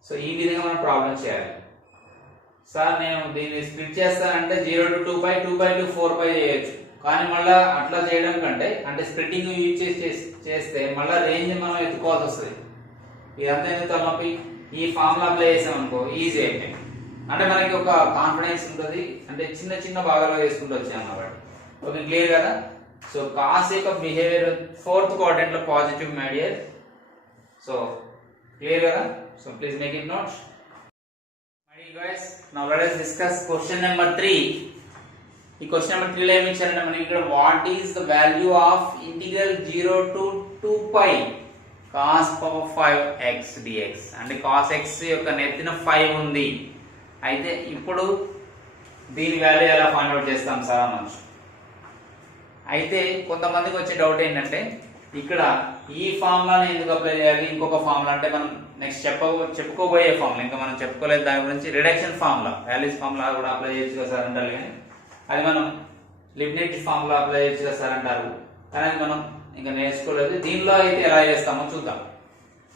So ఈ విధంగా మనం problem చేయాలి. Sir నేను దీన్ని split చేస్తానంటే 0 to 2 pi 2 pi to 4 pi చేయొచ్చు. కానీ మళ్ళా అట్లా చేయడం కంటే అంటే స్ప్లిట్టింగ్ యూజ్ చేస్తే మళ్ళా రేంజ్ మనం ఎత్తుకోవాల్సి వస్తుంది. ఇదంతా ఎందుకు తలనొప్పి? ఈ ఫార్ములా అప్లై చేసాం అనుకో ఈజీ అయిపోయింది. అంటే మనకి ఒక కాన్ఫిడెన్స్ ఉంటుంది, అంటే చిన్న చిన్న భాగాలు వేసుకుంటూ వచ్చాం కాబట్టి. ఓకే, క్లియర్ కదా? సో కాస్ యొక్క బిహేవియర్ ఫోర్త్ క్వాడ్రంట్ లో పాజిటివ్ మీడియర్. సో క్లియర్ కదా? So please make it notes. Guys, now let us discuss question number 3. ఈ క్వశ్చన్ నెంబర్ 3 లో ఏమి ఇచ్చారంటే మనకి ఇక్కడ what is the value of integral 0 to 2 pi cos power 5x dx. అంటే cos x యొక్క నెత్తిన 5 ఉంది. అయితే ఇప్పుడు దీని వాల్యూ ఎలా ఫైండ్ అవుట్ చేస్తాం సార్ అనొచ్చు. అయితే కొంతమందికి వచ్చే డౌట్ ఏంటంటే ఇక్కడ ఈ ఫార్ములాని ఎందుకు అప్లై చేయాలి, ఇంకొక ఫార్ములా అంటే మనం నెక్స్ట్ చెప్పుకోబోయే ఫార్ములా, ఇంకా మనం చెప్పుకోలేదు దాని గురించి, రిడక్షన్ ఫార్ములా, వాల్యూస్ ఫార్ములా కూడా అప్లై చేయొచ్చు కదా సార్ అంటారు. కానీ అది మనం లిబ్నిట్ ఫార్ములా అప్లై చేయొచ్చు కదా సార్ అంటారు. కానీ మనం ఇంకా నేర్చుకోలేదు. దీనిలో అయితే ఎలా చేస్తామో చూద్దాం.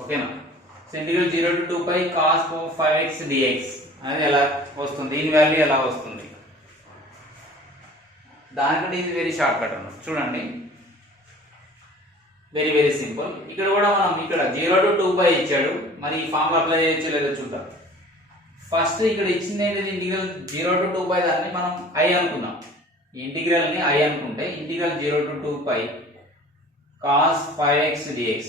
ఓకేనా? So integral 0 to 2 pi cos 5x dx అనేది ఎలా వస్తుంది, దీని వాల్యూ ఎలా వస్తుంది, దానికంటే ఇది వెరీ షార్ట్ కట్ అన్నమాట. చూడండి, వెరీ వెరీ సింపుల్. ఇక్కడ కూడా మనం ఇక్కడ 0 to 2 pi ఇచ్చాడు, మరి ఈ ఫార్ములా అప్లై చేయొచ్చు లేదో చూద్దాం. ఫస్ట్ ఇక్కడ ఇచ్చింది ఏంటిది, ఇంటిగ్రల్ 0 to 2 pi దాన్ని మనం I అనుకుందాం. ఈ ఇంటిగ్రల్ ని I అనుకుంటే integral 0 to 2 pi cos 5x dx.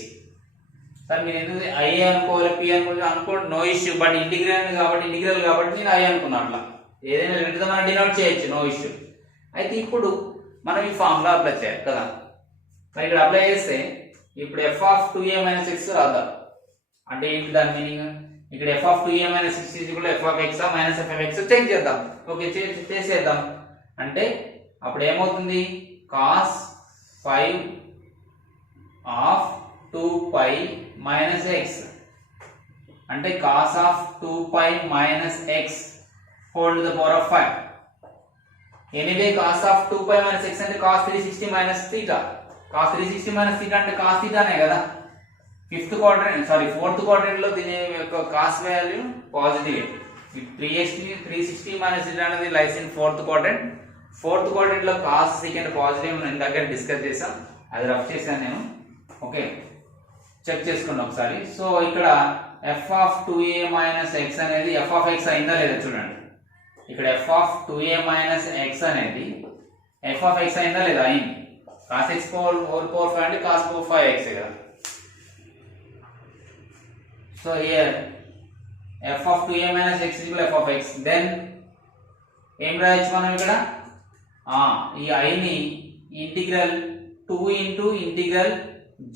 Sir మీరు ఎందుకు I అనుకోవాలి P అనుకోండి, నో ఇష్యూ. బట్ ఇంటిగ్రల్ కాబట్టి నేను I అనుకున్నా. అట్లా ఏదైనా రెండుతో మనం డినోట్ చేయొచ్చు, నో ఇష్యూ. అయితే ఇప్పుడు మనం ఈ ఫార్ములా అప్లై చేయాలి కదా. మరి ఇక్కడ అప్లై చేస్తే ఇప్పుడు f of 2a minus x రాద్దాం. అంటే ఏంటి దాని మీనింగ్? ఇక్కడ f of 2a minus x is equal to f of x minus f of x check చేద్దాం. ఓకే, చేసేద్దాం. అంటే అప్పుడు ఏమవుతుంది, cos 5 of 2 pi minus x అంటే cos of 2 pi minus x whole to the power of 5. Anyway cos of 2 pi minus x అంటే cos 360 minus theta. cos 360 minus theta అంటే cos theta నే కదా. ఫోర్త్ క్వాడ్రంట్ లో దీని యొక్క cos value positive. 360 minus theta అనేది lies in fourth quadrant. Fourth quadrant లో cos second positive నేను దగ్గర డిస్కస్ చేసాం, అది రఫ్ చేశాను నేను. ఓకే, చెక్ చేసుకోండి ఒకసారి. సో ఇక్కడ f of 2a minus x అనేది f of x అయిందా లేదా చూడండి. ఇక్కడ f of 2a minus x అనేది f of x అయిందా లేదా, అయింది. cos x power 5 అంటే cos 5x కదా. So here f of 2a minus x is f of x. Then ఏం రాయొచ్చు మనం ఇక్కడ, ఈ I ని integral 2 into integral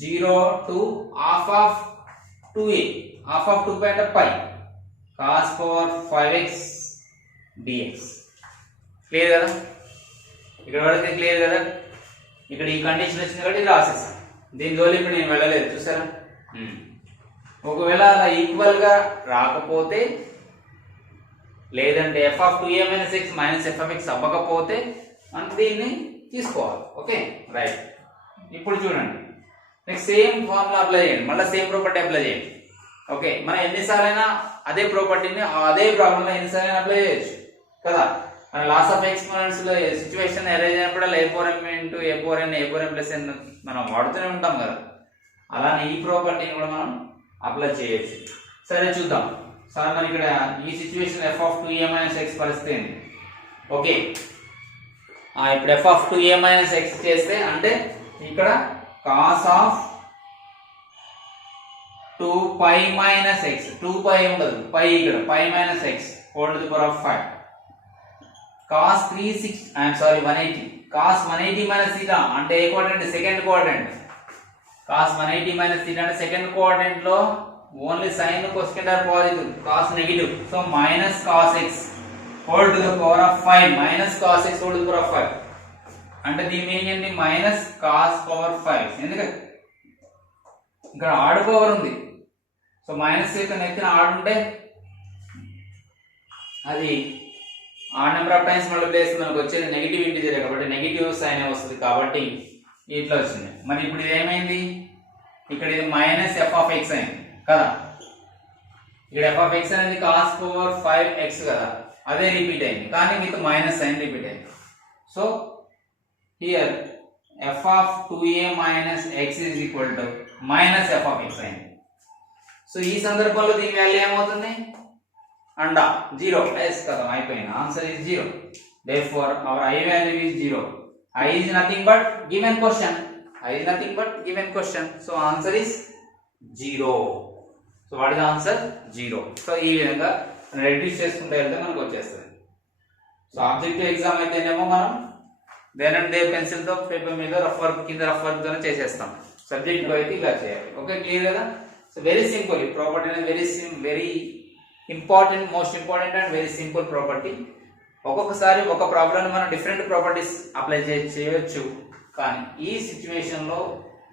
0 to half of 2a, half of 2 pi అంటే pi cos power 5x dx. Clear కదా? ఇక్కడ వరకు క్లియర్ కదా? ఇక్కడ ఈ కండిషన్ వచ్చింది కాబట్టి ఇది రాసేసాం. దీని జోలి ఇప్పుడు నేను వెళ్ళలేదు, చూసారా? ఒకవేళ అలా ఈక్వల్ గా రాకపోతే, లేదంటే f of 2a minus x minus f of x అవ్వకపోతే మనం దీన్ని తీసుకోవాలి. Okay, right. ఇప్పుడు చూడండి, నెక్స్ట్ సేమ్ ఫార్ములా అప్లై చేయండి, మళ్ళీ సేమ్ ప్రాపర్టీ అప్లై చేయండి. ఓకే, మనం ఎన్నిసార్లైనా అదే ప్రాపర్టీని అదే ప్రాబ్లంలో ఎన్నిసార్లైనా అప్లై చేయొచ్చు కదా. మన లాస్ ఆఫ్ ఎక్స్పోనెంట్స్ లో సిచ్యువేషన్ అరేంజ్ అయినప్పుడు a4m into a4n a4m plus n మనం వాడుతూనే ఉంటాం కదా. అలానే ఈ ప్రాపర్టీని కూడా మనం అప్లై చేయొచ్చు. సరే చూద్దాం సార్, మరి ఇక్కడ ఈ situation f of 2a minus x పరిస్థితి ఏంటి? ఓకే, ఇప్పుడు f of 2a minus x చేస్తే అంటే ఇక్కడ cos of 2 pi minus x, 2 pi ఉండదు, pi ఇక్కడ pi minus x whole to the power of 5 cos 180 cos 180 minus theta అంటే ఏ quadrant, second quadrant. cos 180 minus theta అంటే second quadrant లో only sine cosecant are positive, cos negative. So minus cos x whole to the power of 5 minus cos x whole to the power of 5 అంటే దీని meaning ఏంటి, minus cos power 5. ఎందుకంటే ఇక్కడ add power ఉంది, so minus యొక్క నెత్తిన add ఉంటే అది odd number of times multiply చేస్తే మనకు వచ్చేది నెగిటివ్ ఇంటిజర్ కాబట్టి నెగిటివ్ సైన్ వస్తుంది, కాబట్టి ఇట్లా వచ్చింది. మరి ఇప్పుడు ఇది ఏమైంది, ఇక్కడ ఇది మైనస్ f of x అయింది కదా. ఇక్కడ f of x అనేది cos పవర్ 5x కదా. అదే రిపీట్ అయింది కానీ విత్ మైనస్ సైన్ రిపీట్ అయింది. So here F of 2a minus X is equal to minus F of X అయింది. సో ఈ సందర్భంలో దీని వాల్యూ ఏమవుతుంది? అండా 0. ఎస్ కదా, అయిపోయింది. Answer is 0. therefore our I value is 0. I is nothing but given question. I is nothing but given question. So answer is 0. So what is the answer? 0. So ఈ విధంగా reduce చేసుకుంటే వెళ్తే మనకు వచ్చేస్తుంది. సో ఆబ్జెక్టివ్ ఎగ్జామ్ అయితేనేమో మనం there and they pencil తో paper మీద రఫ్ వర్క్ కింద రఫ్ వర్క్ తోనే చేసేస్తాం. సబ్జెక్ట్ అయితే ఇలా చేయాలి. ఓకే, క్లియర్ కదా? So very simple. ఈ ప్రాపర్టీ అనేది very important, most important and very simple property. ఒక్కొక్కసారి ఒక ప్రాబ్లమ్ మనం డిఫరెంట్ ప్రాపర్టీస్ అప్లై చేయొచ్చు, కానీ ఈ సిచ్యువేషన్ లో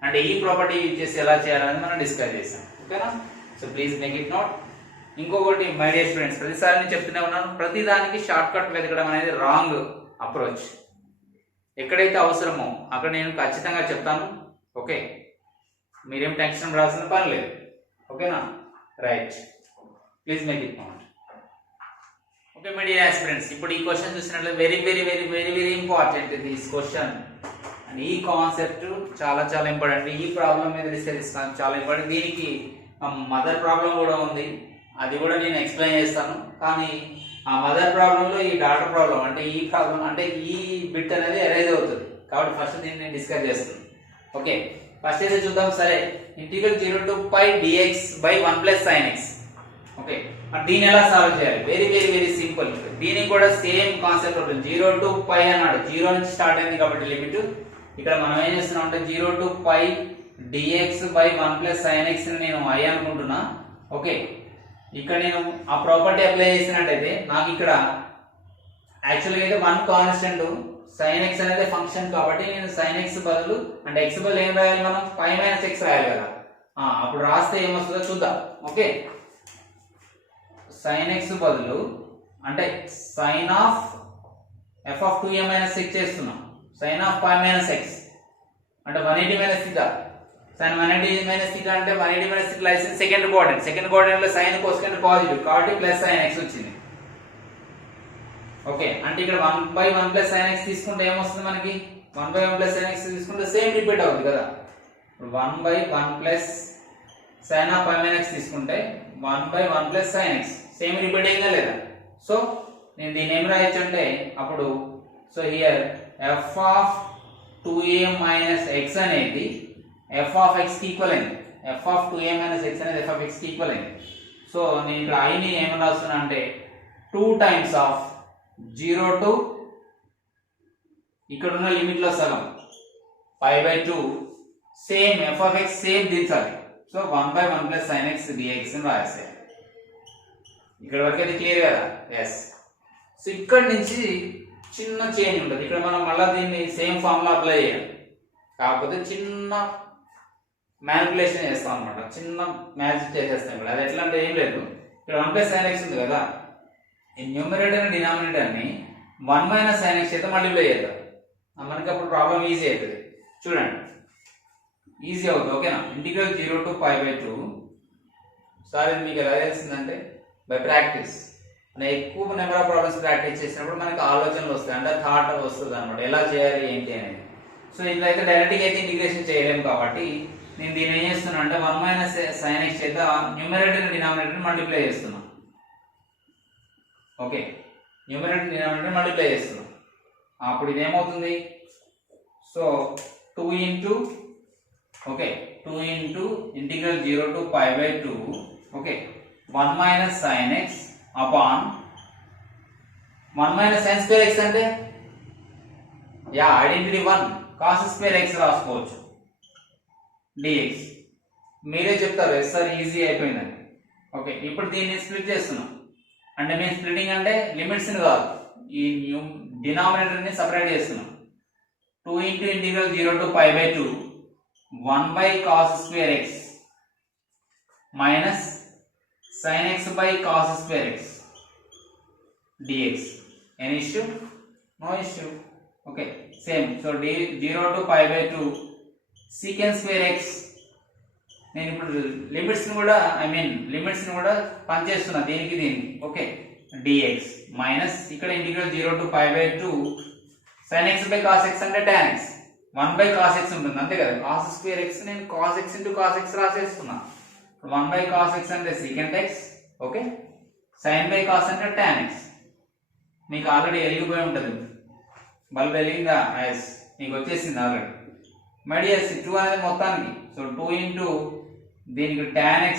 అంటే ఈ ప్రాపర్టీ యూజ్ చేసి ఎలా చేయాలని మనం డిస్కస్ చేసాం. ఓకేనా? So please make it note. ఇంకొకటి మై డియర్ స్టూడెంట్స్, ప్రతిసారి నేను చెప్తూనే ఉన్నాను, ప్రతి దానికి షార్ట్ కట్ వెతకడం అనేది రాంగ్ అప్రోచ్. ఎక్కడైతే అవసరమో అక్కడ నేను ఖచ్చితంగా చెప్తాను. ఓకే, మీరేం టెన్షన్ రాసిన పని లేదు. ఓకేనా? Right, please make it note. Okay my dear aspirants, ఇప్పుడు ఈ క్వశ్చన్ చూసినట్లయితే very very very very very important this question. And ఈ కాన్సెప్ట్ చాలా చాలా ఇంపార్టెంట్. ఈ ప్రాబ్లం మీద డిస్కస్ చేస్తాను, చాలా ఇంపార్టెంట్. దీనికి మదర్ ప్రాబ్లం కూడా ఉంది, అది కూడా నేను ఎక్స్ప్లెయిన్ చేస్తాను. కానీ ఆ మదర్ ప్రాబ్లంలో ఈ డాటర్ ప్రాబ్లం అంటే ఈ ప్రాబ్లం అంటే ఈ బిట్ అనేది అరైజ్ అవుతుంది. కాబట్టి ఫస్ట్ దీన్ని నేను డిస్కస్ చేస్తాను. ఓకే, ఫస్ట్ అయితే చూద్దాం. సరే, integral 0 to pi dx by 1 plus sin x. Okay, దీన్ని ఎలా సాల్వ్ చేయాలి? Very very very simple. దీనికి కూడా సేమ్ కాన్సెప్ట్ ఉంటుంది. 0 to pi అన్నాడు, 0 నుంచి స్టార్ట్ అయింది కాబట్టి లిమిట్. ఇక్కడ మనం ఏం చేస్తున్నాం అంటే 0 to pi dx by 1 plus sin x ని నేను I అనుకుంటున్నా. ఓకే, ఇక్కడ నేను ఆ ప్రాపర్టీ అప్లై చేసినట్టయితే నాకు ఇక్కడ యాక్చువల్గా అయితే 1 కాన్స్టెంట్, sin x అనేది ఫంక్షన్ కాబట్టి నేను sin x బదులు అంటే x బదులు ఏం రాయాలి? మనం pi minus x రాయాలి కదా. అప్పుడు రాస్తే ఏమొస్తుందో చూద్దాం. ఓకే, sin x బదులు అంటే sin of f of 2a minus 6 చేస్తున్నాం. sin of pi minus x అంటే 180 minus theta. sin 180 minus theta అంటే 180 minus theta lies in second coordinate. Second coordinate లో sin కోసెకంట్ పాజిటివ్ కాబట్టి ప్లస్ sin x వచ్చింది. Okay, అంటే ఇక్కడ 1/1 plus sin x తీసుకుంటే ఏమొస్తుంది మనకి? 1/1 plus sin x తీసుకుంటే సేమ్ రిపీట్ అవుతుంది కదా. 1/1 plus sin of pi minus x తీసుకుంటే 1/1 plus sin x same repeat అయిందా లేదా? సో నేను దీన్ని ఏం రాయొచ్చు అంటే అప్పుడు so here f of 2a minus x అనేది f of x కి ఈక్వల్ అయింది. f of 2a minus x అనేది f of x కి ఈక్వల్ అయింది. సో నేను ఇక్కడ i ని ఏమని రాస్తున్నా అంటే 2 times of 0 to ఇక్కడ ఉన్న లిమిట్ లో సగం pi/2 same f of x same దించాలి. So 1/1 plus sin x dx అని రాసేయాలి. ఇక్కడ వరకు అయితే క్లియర్ కదా? ఎస్. సో ఇక్కడ నుంచి చిన్న చేంజ్ ఉంటుంది. ఇక్కడ మనం మళ్ళీ దీన్ని సేమ్ ఫార్ములా అప్లై చేయాలి, కాకపోతే చిన్న మ్యానిపులేషన్ చేస్తాం అనమాట. చిన్న మ్యాజిక్ చేసేస్తాం. ఇక్కడ అది ఎట్లా అంటే ఏం లేదు, ఇక్కడ 1 plus sin x ఉంది కదా, ఈ న్యూమరేటర్ అండ్ డినామినేటర్ ని 1 minus sin x చేత మల్టిప్లై చేద్దాం. మనకి అప్పుడు ప్రాబ్లం ఈజీ అవుతుంది. చూడండి, ఈజీ అవుతుంది. ఓకేనా? Integral 0 to pi/2. సారీ, మీకు ఎలా తెలిసిందంటే బై ప్రాక్టీస్. మనం ఎక్కువ నెంబర్ ఆఫ్ ప్రాబ్లమ్స్ ప్రాక్టీస్ చేసినప్పుడు మనకి ఆలోచనలు వస్తాయి, అంటే థాట్ వస్తుంది అనమాట, ఎలా చేయాలి ఏంటి అనేది. సో ఇందులో అయితే డైరెక్ట్గా అయితే ఇంటిగ్రేషన్ చేయలేము కాబట్టి నేను దీన్ని ఏం చేస్తున్నా అంటే 1 minus sin x చేత న్యూమరేటర్ అండ్ డినామినేటర్ మల్టిప్లై చేస్తున్నా. ఓకే, న్యూమరేటర్ డినామినేటర్ మల్టిప్లై చేస్తున్నాం. అప్పుడు ఇది ఏమవుతుంది? So 2 into okay 2 into integral 0 to pi/2 okay 1 minus sin x upon 1 minus sin square x అంటే yeah identity 1 cos square x రాసుకోవచ్చు dx. మీరే చెప్తారు ఎస్ సార్ ఈజీ అయిపోయిందని. ఓకే, ఇప్పుడు దీన్ని స్ప్లిట్ చేస్తున్నాం. అంటే మేము స్ప్లిటింగ్ అంటే లిమిట్స్ ని కాదు, ఈ డినామినేటర్ ని సెపరేట్ చేస్తున్నాం. 2 into integral 0 to pi/2 1/cos square x minus sin x by cos square x dx. Any issue? No issue. Okay, same. So 0 to pi/2 secant square x. నేను ఇప్పుడు limits ని కూడా limits ని కూడా పనిచేస్తున్నా దీనికి. ఓకే, dx మైనస్ ఇక్కడ integral 0 to pi by 2 sin x by cos x అంటే tan x 1 by cos x ఉంటుంది అంతే కదా. cos square x నేను cos x into cos x రాసేస్తున్నా. 1 by cos x అంటే secant x, okay. sin by cos అంటే tan x. మీకు already వెలిగిపోయి ఉంటుంది, bulb వెలిగిందా? Yes, నీకు వచ్చేసింది ఆల్రెడీ. మరి ఎస్ 2 అనేది మొత్తానికి, సో 2 ఇంటూ దీనికి tan x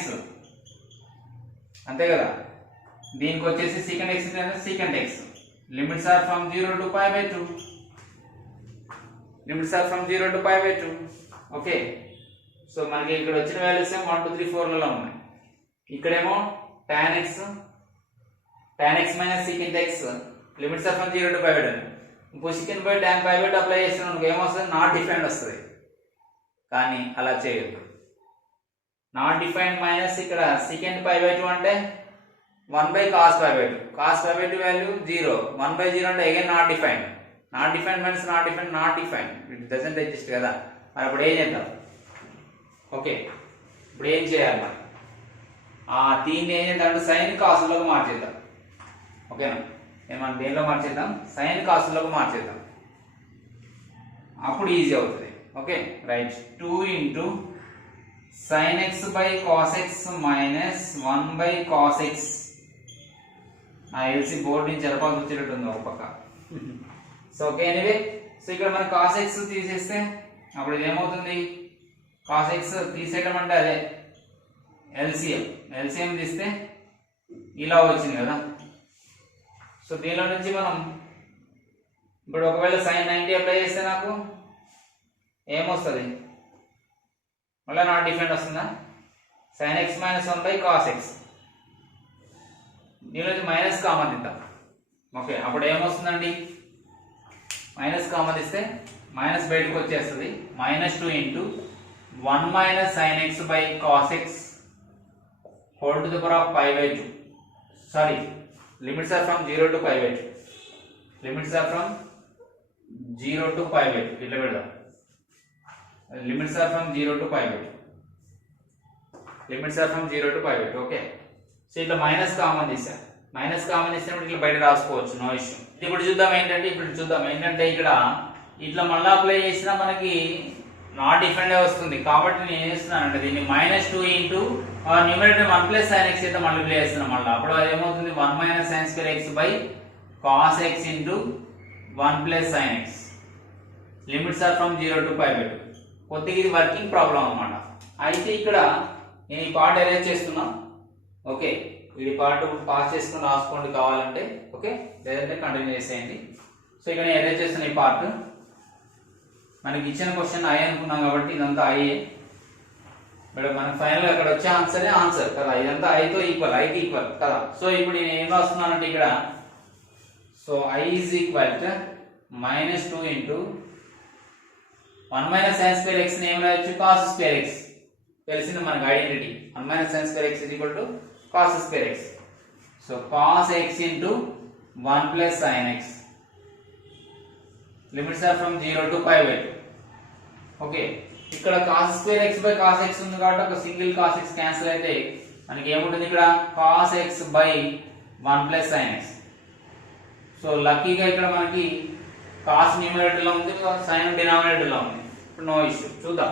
అంతే కదా, దీనికి వచ్చేసి secant x అంటే secant x. Limits are from 0 to pi by 2. Limits are from 0 to pi by 2. Okay, so మనకి ఇక్కడ వచ్చిన వాల్యూస్ 1 2 3 4 లలో ఉన్నాయి. ఇక్కడేమో tan x minus secant x limits are from 0 to pi by 2. ఇప్పుడు secant by tan pi by 2 apply చేస్తున్నాను, ఏమొస్తుంది? Not defined వస్తుంది. కానీ అలా చేయొద్దు. నాట్ డిఫైన్డ్ మైనస్ ఇక్కడ secant pi by 2 అంటే 1 by cos pi by 2. cos pi by 2 value 0. 1 by 0 అంటే again not defined. Not defined minus not defined, not defined, it doesn't exist కదా. మరి అప్పుడు ఏం చేద్దాం? ఓకే, ఇప్పుడు ఏం చేయాలి మరి? దీన్ని ఏం చేద్దాం అంటే సైన్ కాసులోకి మార్చేద్దాం. ఓకేనా, మనం దేనిలో మార్చేద్దాం? సైన్ కాసులోకి మార్చేద్దాం, అప్పుడు ఈజీ అవుతుంది. Okay right, 2 into sin x by cos x minus 1 by cos x. LC board నుంచి జరపాల్సి వచ్చేటట్టు ఉంది ఒక పక్క. సో ఓకే, ఎనీవే, సో ఇక్కడ మన cos x తీసేస్తే అప్పుడు ఇది ఏమవుతుంది? cos x తీసేయడం అంటే అదే ఎల్సిఎం తీస్తే ఇలా వచ్చింది కదా. సో దీనిలో నుంచి మనం ఇప్పుడు ఒకవేళ sin 90 అప్లై చేస్తే నాకు ఏమొస్తుంది? మళ్ళీ నాట్ డిఫరెంట్ వస్తుందా? sin x minus 1 by cos x. దీనిలో మైనస్ కామన్ తీద్దాం. ఓకే, అప్పుడు ఏమొస్తుందండి? మైనస్ కామన్ ఇస్తే మైనస్ బయటకు వచ్చేస్తుంది. -2 into 1 minus sin x by cos x whole to the power of pi by 2. Sorry, limits are from 0 to pi by 2. Limits are from 0 to pi by 2. ఇట్లా పెడదాం. Limits are from 0 to pi by 2. Limits are from 0 to pi by 2. Okay, so ఇట్లా minus common తీసా. Minus common ఇచ్చినప్పుడు ఇట్లా బయట రాసుకోవచ్చు, no issue. ఇప్పుడు చూద్దాం ఏంటంటే ఇక్కడ ఇట్లా మళ్ళీ అప్లై చేసినా మనకి నాట్ డిఫరెంట్ వస్తుంది. కాబట్టి నేను ఏం చేస్తున్నానంటే దీన్ని -2 into numerator 1 plus sin x అయితే మల్టిప్లై చేస్తున్నాం. మళ్ళీ అప్పుడు అది ఏమవుతుంది? 1 minus sin square x by cos x into 1 plus sin x. Limits are from 0 to pi by 2. కొద్దిగా ఇది వర్కింగ్ ప్రాబ్లం అన్నమాట. అయితే ఇక్కడ నేను ఈ పార్ట్ ఎరేజ్ చేస్తున్నా. ఓకే, ఈ పార్ట్ పాస్ చేసుకుని రాసుకోండి కావాలంటే, ఓకే, లేదంటే కంటిన్యూ చేసేయండి. సో ఇక్కడ నేను ఎరేజ్ చేస్తున్న ఈ పార్ట్, మనకి ఇచ్చిన క్వశ్చన్ ఐ అనుకున్నాం కాబట్టి ఇదంతా ఐ. బట్ మనకి ఫైనల్ అక్కడ వచ్చే ఆన్సర్ కదా, ఇదంతా ఐతో ఐకి ఈక్వల్ కదా. సో ఇప్పుడు నేను ఏం రాస్తున్నానంటే ఇక్కడ, so I is equal to -2 into 1 minus sin square x ని ఏం రాయొచ్చు? cos square x. తెలిసింది మనకి identity. 1 minus sin square x is equal to cos square x. So cos x into 1 plus sin x. Limits are from 0 to pi by 2. Okay, ఇక్కడ cos square x by cos x ఉంది కాబట్టి ఒక single cos x cancel అయితే మనకి ఏముంటుంది ఇక్కడ? cos x by 1 plus sin x. So లక్కీగా ఇక్కడ మనకి cos న్యూమరేటర్ లో ఉంది, sin డినామినేటర్ లో ఉంది. ఇప్పుడు నో ఇష్యూ, చూద్దాం.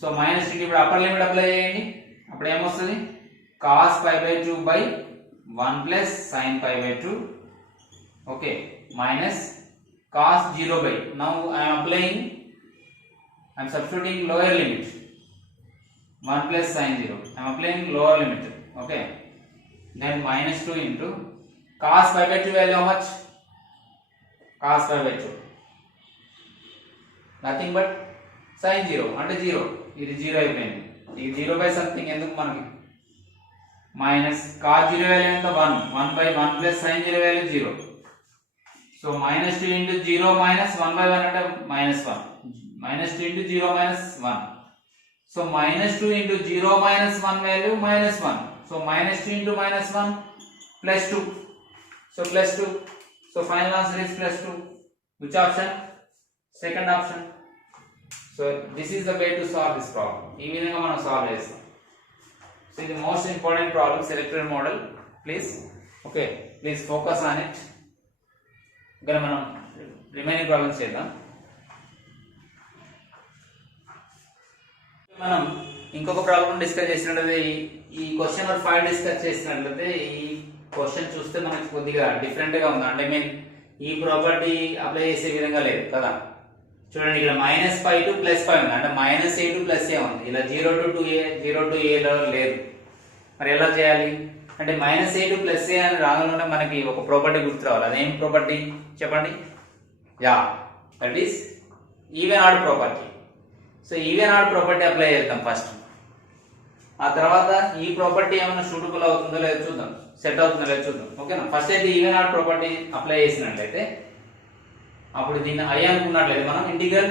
సో -2 ఇప్పుడు అప్పర్ లిమిట్ అప్లై చేయండి. అప్పుడు ఏమొస్తుంది? cos pi by 2 by 1 plus sin pi by 2. Okay, minus cos 0 by, now I am substituting lower limit 1 plus sin 0. I am applying lower limit. Okay, then -2 into cos pi by 2 value how much? cos pi by 2 nothing but sin 0 అంటే 0. ఇది 0 అయిపోయింది. ఇది 0 by something ఎందుకు మనకి? Minus cos 0 value ఎంత? 1 by 1 plus sin 0 value 0. So -2 into 0 minus 1 by 1 అంటే -1. -2 into 0 minus 1. So -2 into 0 minus 1 value -1. So -2 into -1 plus 2. So plus 2. So final answer is plus 2. Which option? Second option. So this is the way to solve this problem. ఈ విధంగా మనం solve చేస్తాం. So the most important problem, selected model. Please okay, please focus on it. ఇక్కడ మనం remaining problems చేద్దాం. మనం ఇంకొక problem discuss చేసినట్లయితే ఈ క్వశ్చన్ నెంబర్ 5 డిస్కస్ చేసినట్లయితే ఈ క్వశ్చన్ చూస్తే మనకి కొద్దిగా డిఫరెంట్ గా ఉంది. అంటే మీన్ ఈ ప్రాపర్టీ అప్లై చేసే విధంగా లేదు కదా. చూడండి, ఇక్కడ -5 to +5 ఉంది. అంటే -a to +a ఉంది. ఇలా 0 to 2a 0 to a లో లేదు. మరి ఎలా చేయాలి అంటే -a to +a అని రాగానే మనకి ఒక ప్రాపర్టీ గుర్తు రావాలి. అదేం ప్రాపర్టీ చెప్పండి? Yeah, that is even odd property. So even odd property apply చేద్దాం ఫస్ట్. ఆ తర్వాత ఈ ప్రాపర్టీ ఏమైనా సూటబుల్ అవుతుందో లేదో చూద్దాం, సెట్ అవుతుందో లేదో చూద్దాం. ఓకేనా, ఫస్ట్ అయితే ఈవెన్ ఆడ్ ప్రాపర్టీ అప్లై చేసినట్లయితే అప్పుడు దీన్ని I అనుకున్నట్లయితే మనం integral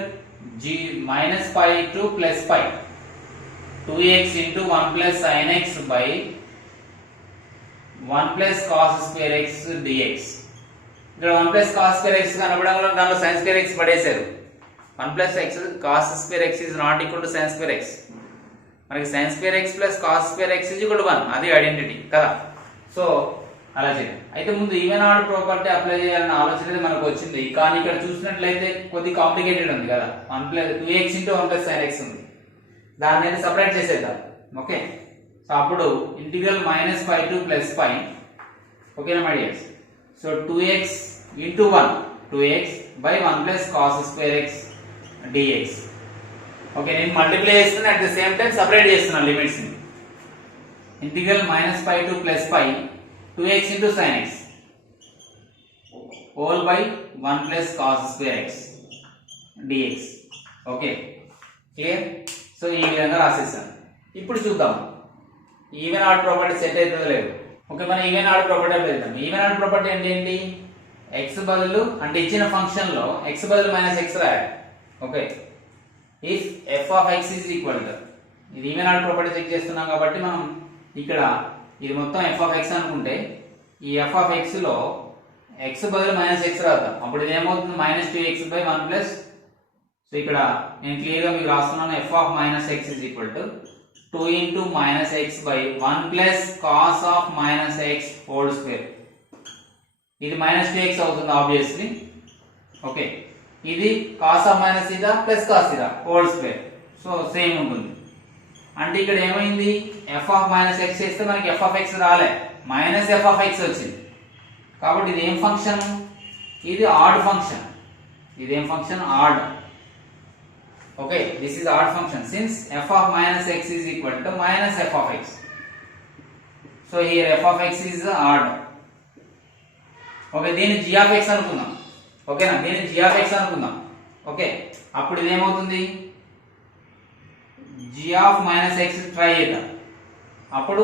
-5 to +5 2x into 1 plus sin x by 1 plus cos square x dx. ఇక్కడ 1 plus cos square x కనపడంలో దానిలో sin square x పడేశారు. 1 plus x cos square x is not equal to sin square x. మనకి sin square x plus cos square x is equal to 1. అది identity కదా. So అలా చేయండి. అయితే ముందు even odd property apply చేయాలన్న ఆలోచన అయితే మనకు వచ్చింది. కానీ ఇక్కడ చూసినట్లయితే కొద్ది కాంప్లికేటెడ్ ఉంది కదా. 2x into 1 plus sin x ఉంది. దాన్ని నేను సెపరేట్ చేసేద్దాం. ఓకే, సో అప్పుడు ఇంటిగ్రల్ -5 to +5. ఓకేనా my dears? So 2x into 1 2x by 1 plus cos square x dx. Okay, నేను మల్టిప్లై చేస్తున్నా, at the same time separate చేస్తున్నాను లిమిట్స్ ని. Integral -5 to +5 2x into sin x whole by 1 plus cos square x dx. Okay, clear? So ఈ విధంగా రాసేసాను. ఇప్పుడు చూద్దాం even odd property set అవుతుందో లేదు. ఓకే, మనం ఈవెన్ ఆడ్ ప్రాపర్టీ అప్లై చేద్దాం. ఈవెన్ ఆడ్ ప్రాపర్టీ అంటే ఏంటి? x బదులు అంటే ఇచ్చిన ఫంక్షన్ లో x బదులు -x రాయాలి. Okay, if f of x is equal to, ఇది ఈవెన్ ఆడ్ ప్రాపర్టీ చెక్ చేస్తున్నాం కాబట్టి మనం ఇక్కడ ఇది మొత్తం f of x అనుకుంటే ఈ f of x లో x బదులు -x రాద్దాం. అప్పుడు ఇది ఏమవుతుంది? -2x by 1 plus. సో ఇక్కడ నేను క్లియర్ గా మీకు రాస్తున్నాను. f of -x is equal to 2 into -x by 1 plus cos of -x whole square. ఇది -2x అవుతుంది ఆబ్వియస్లీ. ఓకే, ఇది cos of -θ plus cos θ whole square. So same ఉంటుంది. అంటే ఇక్కడ ఏమైంది? f of -x చేస్తే మనకి f of x రాలే, f of x వచ్చింది. కాబట్టి ఇది ఏం ఫంక్షన్? ఇది ఆడ్ ఫంక్షన్. ఇది ఏం function? Odd. Okay, this is odd function since f of -x is equal to -f of x. So here f of x is odd. Okay, దీన్ని g of x అనుకుందాం. ఓకేనా, దీన్ని g of x అనుకుందాం. Okay, అప్పుడు ఇది ఏమవుతుంది? g of -x try చేద్దాం. అప్పుడు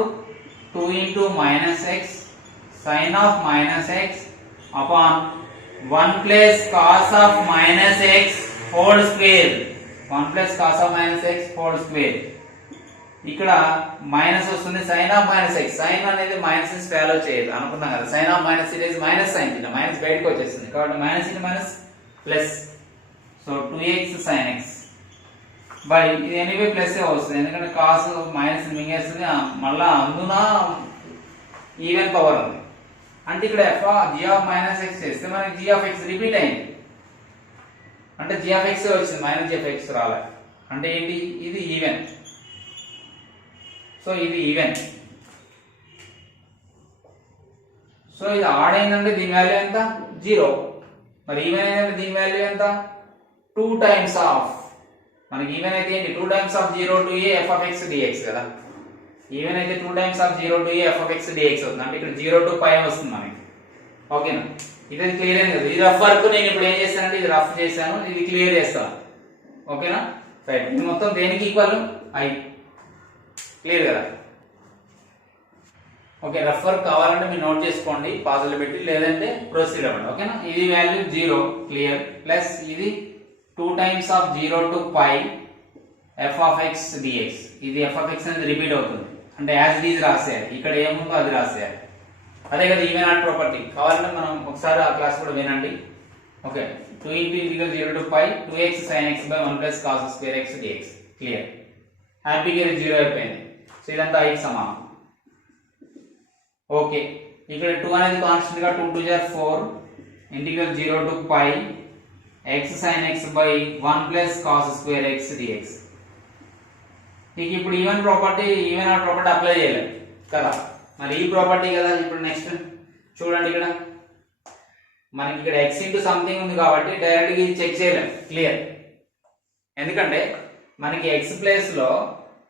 2 into -x sin of -x upon 1 plus cos of -x whole square. 1 plus cos of -x whole square. ఇక్కడ మైనస్ వస్తుంది, sin of -x. sin అనేది minus ని ఫాలో చేయదు అనుకున్నాం కదా. sin of -it is -sin θ. Minus బయటకు వచ్చేస్తుంది కాబట్టి minus into minus plus. So 2x sin x by ఇది ఎనీవే ప్లస్ వస్తుంది ఎందుకంటే కాస్ మైనస్ మింగేస్తుంది. మళ్ళా అందున ఈవెన్ పవర్ ఉంది. అంటే ఇక్కడ g of -x చేస్తే మనకి g of x రిపీట్ అయింది. అంటే g of x వచ్చింది, g of x రాలే. అంటే ఏంటి? ఇది ఈవెన్. సో ఇది ఈవెన్. సో ఇది ఆడ్ అయిందంటే దీని వాల్యూ ఎంత? 0. మరి ఈవెన్ అయిందంటే దీని వాల్యూ ఎంత? 2 times ఆఫ్. మనకి ఈవెన్ అయితే ఏంటి? 2 times of 0 to a f of x dx కదా. ఈవెన్ అయితే 2 times of 0 to a f of x dx అవుతుంది. అంటే ఇక్కడ 0 to π వస్తుంది మనకి. ఓకేనా, ఇది క్లియర్ అయింది కదా. ఇది రఫ్ వర్క్. నేను ఇప్పుడు ఏం చేస్తానంటే ఇది రఫ్ చేశాను, ఇది క్లియర్ చేస్తాను. ఓకేనా, రైట్. ఇది మొత్తం దేనికి ఈక్వల్? I. క్లియర్ కదా. ఓకే, రఫ్ వర్క్ కావాలంటే మీరు నోట్ చేసుకోండి, పాజులు పెట్టి, లేదంటే ప్రొసీడ్ అవ్వండి. ఓకేనా, ఇది వాల్యూ 0 క్లియర్ ప్లస్ ఇది 2 times of 0 to π f of x dx. ఇది f of x అనేది రిపీట్ అవుతుంది. అంటే యాజ్ ఇట్ ఈజ్ రాసేయాలి. ఇక్కడ ఏముందో అది రాసేయాలి. అదే కదా ఈవెన్ ఆడ్ ప్రాపర్టీ. కావాలంటే మనం ఒకసారి ఆ క్లాస్ కూడా వినండి. Okay, 2 into integral 0 to π 2x sin x by 1 plus cos square x dx. Clear. హ్యాపీగా 0 అయిపోయింది. సో ఇదంతా ఐకి సమానం. ఓకే, ఇక్కడ 2 అనేది కాన్స్టెంట్ గా 2 2 జార్ 4 ఇంటిగ్రల్ 0 to pi x sin x by 1 plus cos square x dx. ఇక ఇప్పుడు ఈవెన్ ఆర్ ప్రాపర్టీ అప్లై చేయాలి కదా, మరి ఈ ప్రాపర్టీ కదా. ఇప్పుడు నెక్స్ట్ చూడండి, ఇక్కడ మనకి ఇక్కడ x ఇంటూ సంథింగ్ ఉంది కాబట్టి డైరెక్ట్ గా ఇది చెక్ చేయలేం, క్లియర్. ఎందుకంటే మనకి x ప్లేస్ లో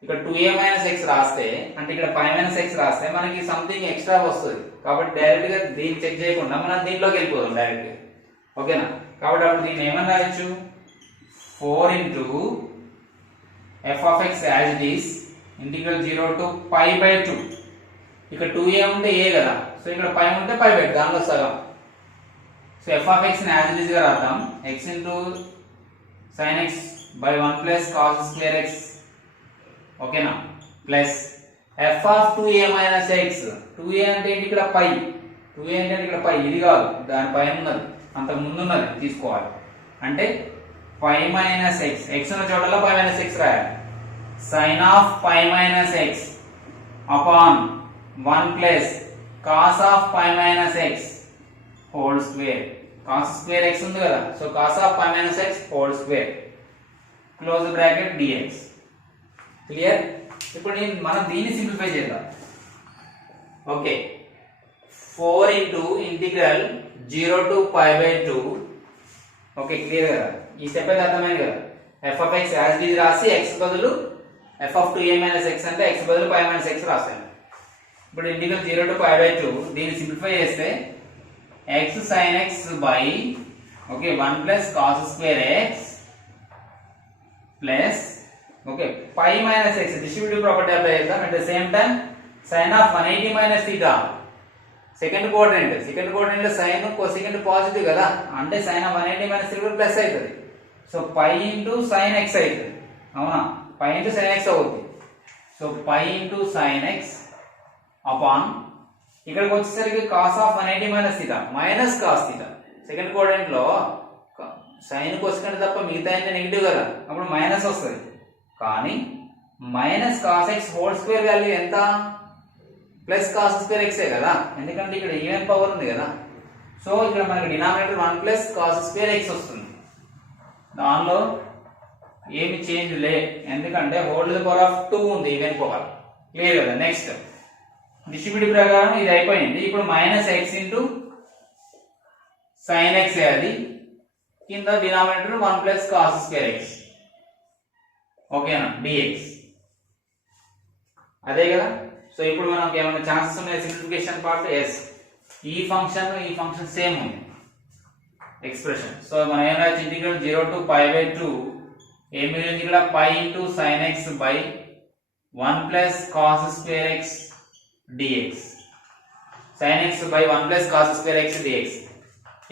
ఇక్కడ 2a మైనస్ x రాస్తే, అంటే ఇక్కడ 5 మైనస్ x రాస్తే మనకి సంథింగ్ ఎక్స్ట్రా వస్తుంది. కాబట్టి డైరెక్ట్ గా దీన్ని చెక్ చేయకుండా మనం దీంట్లోకి వెళ్ళిపోదాం డైరెక్ట్ గా, ఓకేనా. కాబట్టి అప్పుడు దీన్ని ఏమని రాయొచ్చు, 4 into f of x as it is ఇంటిగ్రల్ 0 టు పై బై 2. ఇక్కడ 2a ఉంటే a కదా, సో ఇక్కడ పై ఉంటే పై బై దానిలో సగం. సో f of x ని as it is గా రాద్దాం, x into sin x by 1 plus cos square x, ఓకేనా, plus f of 2a minus x. 2a అంటే ఏంటి, ఇక్కడ పై. 2a అంటే ఇక్కడ పై, ఇది కాదు, దాని పైన ఉన్నది, అంత ముందు ఉన్నది తీసుకోవాలి. అంటే 5 మైనస్ x, x ఉన్న చోటలో 5 మైనస్ x రాయాలి. sin of 5 minus x upon 1 plus cos of 5 minus x whole square. cos square x ఉంది కదా, so cos of 5 minus x whole square close bracket dx. Clear. ఇప్పుడు మనం దీన్ని simplify చేద్దాం. Okay, 4 into integral 0 to pi by 2. Okay, clear కదా, ఈ step అయితే అర్థమైంది కదా. f of x as it is రాసి x బదులు f of 2a minus x అంటే x బదులు 5 మైనస్ x రాస్తాను. ఇప్పుడు ఇంటిగ్రల్ 0 టు పై బై 2 దీన్ని సింప్లిఫై చేస్తే x sin x by, okay, 1 plus cos square x plus, okay, pi minus x distributive property apply చేద్దాం. At the same time sin of 180 minus θ second coordinate లో sine cosecant positive కదా, అంటే sin of 180 minus θ plus అవుతుంది. So pi into sin x అవుతుంది, అవునా, pi into sin x అవుతుంది. So pi into sin x upon ఇక్కడికి వచ్చేసరికి cos of 180 minus θ minus cos θ. Second coordinate లో సైన్ కొసెకంట్ తప్ప మిగతా అంటే నెగిటివ్ కదా, అప్పుడు మైనస్ వస్తుంది. కానీ minus cos x whole square value ఎంత, ప్లస్ cos స్క్వేర్ x కదా, ఎందుకంటే ఇక్కడ ఈవెన్ పవర్ ఉంది కదా. సో ఇక్కడ మనకి denominator 1 plus cos square x వస్తుంది. దానిలో ఏమి చేంజ్ లే, ఎందుకంటే whole to the power of 2 ఉంది ఈవెన్ పవర్, క్లియర్ కదా. నెక్స్ట్ డిస్ట్రిబ్యూటివ్ ప్రకారం ఇది అయిపోయింది. ఇప్పుడు minus x into sin x అది కింద denominator 1 plus cos square x, ఓకేనా, dx. అదే కదా. సో ఇప్పుడు మనకి ఏమైనా ఛాన్సెస్ ఉన్నాయి సింప్లిఫికేషన్ పార్ట్? ఎస్, ఈ ఫంక్షన్ సేమ్ ఉంది ఎక్స్ప్రెషన్. సో మనం ఏం రాయొచ్చు, ఇంటిగ్రల్ 0 టు పై బై 2 ఏం మిగిలింది ఇక్కడ, pi into sin x by 1 plus cos square x dx. sin x by 1 plus cos square x dx.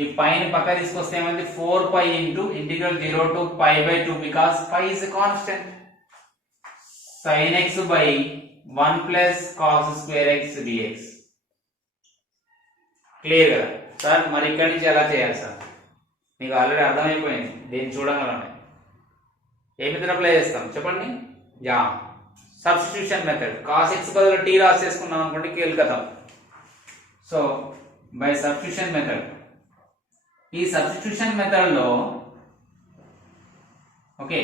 ఈ పైన పక్క తీసుకొస్తే ఏమైంది, 4 pi into integral 0 to pi by 2 because pi is constant. sin x by 1 plus cos square x dx. Clear కదా sir? మరి ఇక్కడి నుంచి ఎలా చేయాలి సార్? మీకు ఆల్రెడీ అర్థమైపోయింది, దీన్ని చూడగలండి. ఏ మెథడ్ అప్లై చేస్తాం చెప్పండి? Yeah, substitution method. cos x బదులు t రాసేసుకున్నాం అనుకోండి, కీలకతం. సో బై సబ్స్టిట్యూషన్ మెథడ్, ఈ సబ్స్టిట్యూషన్ మెథడ్ లో, ఓకే,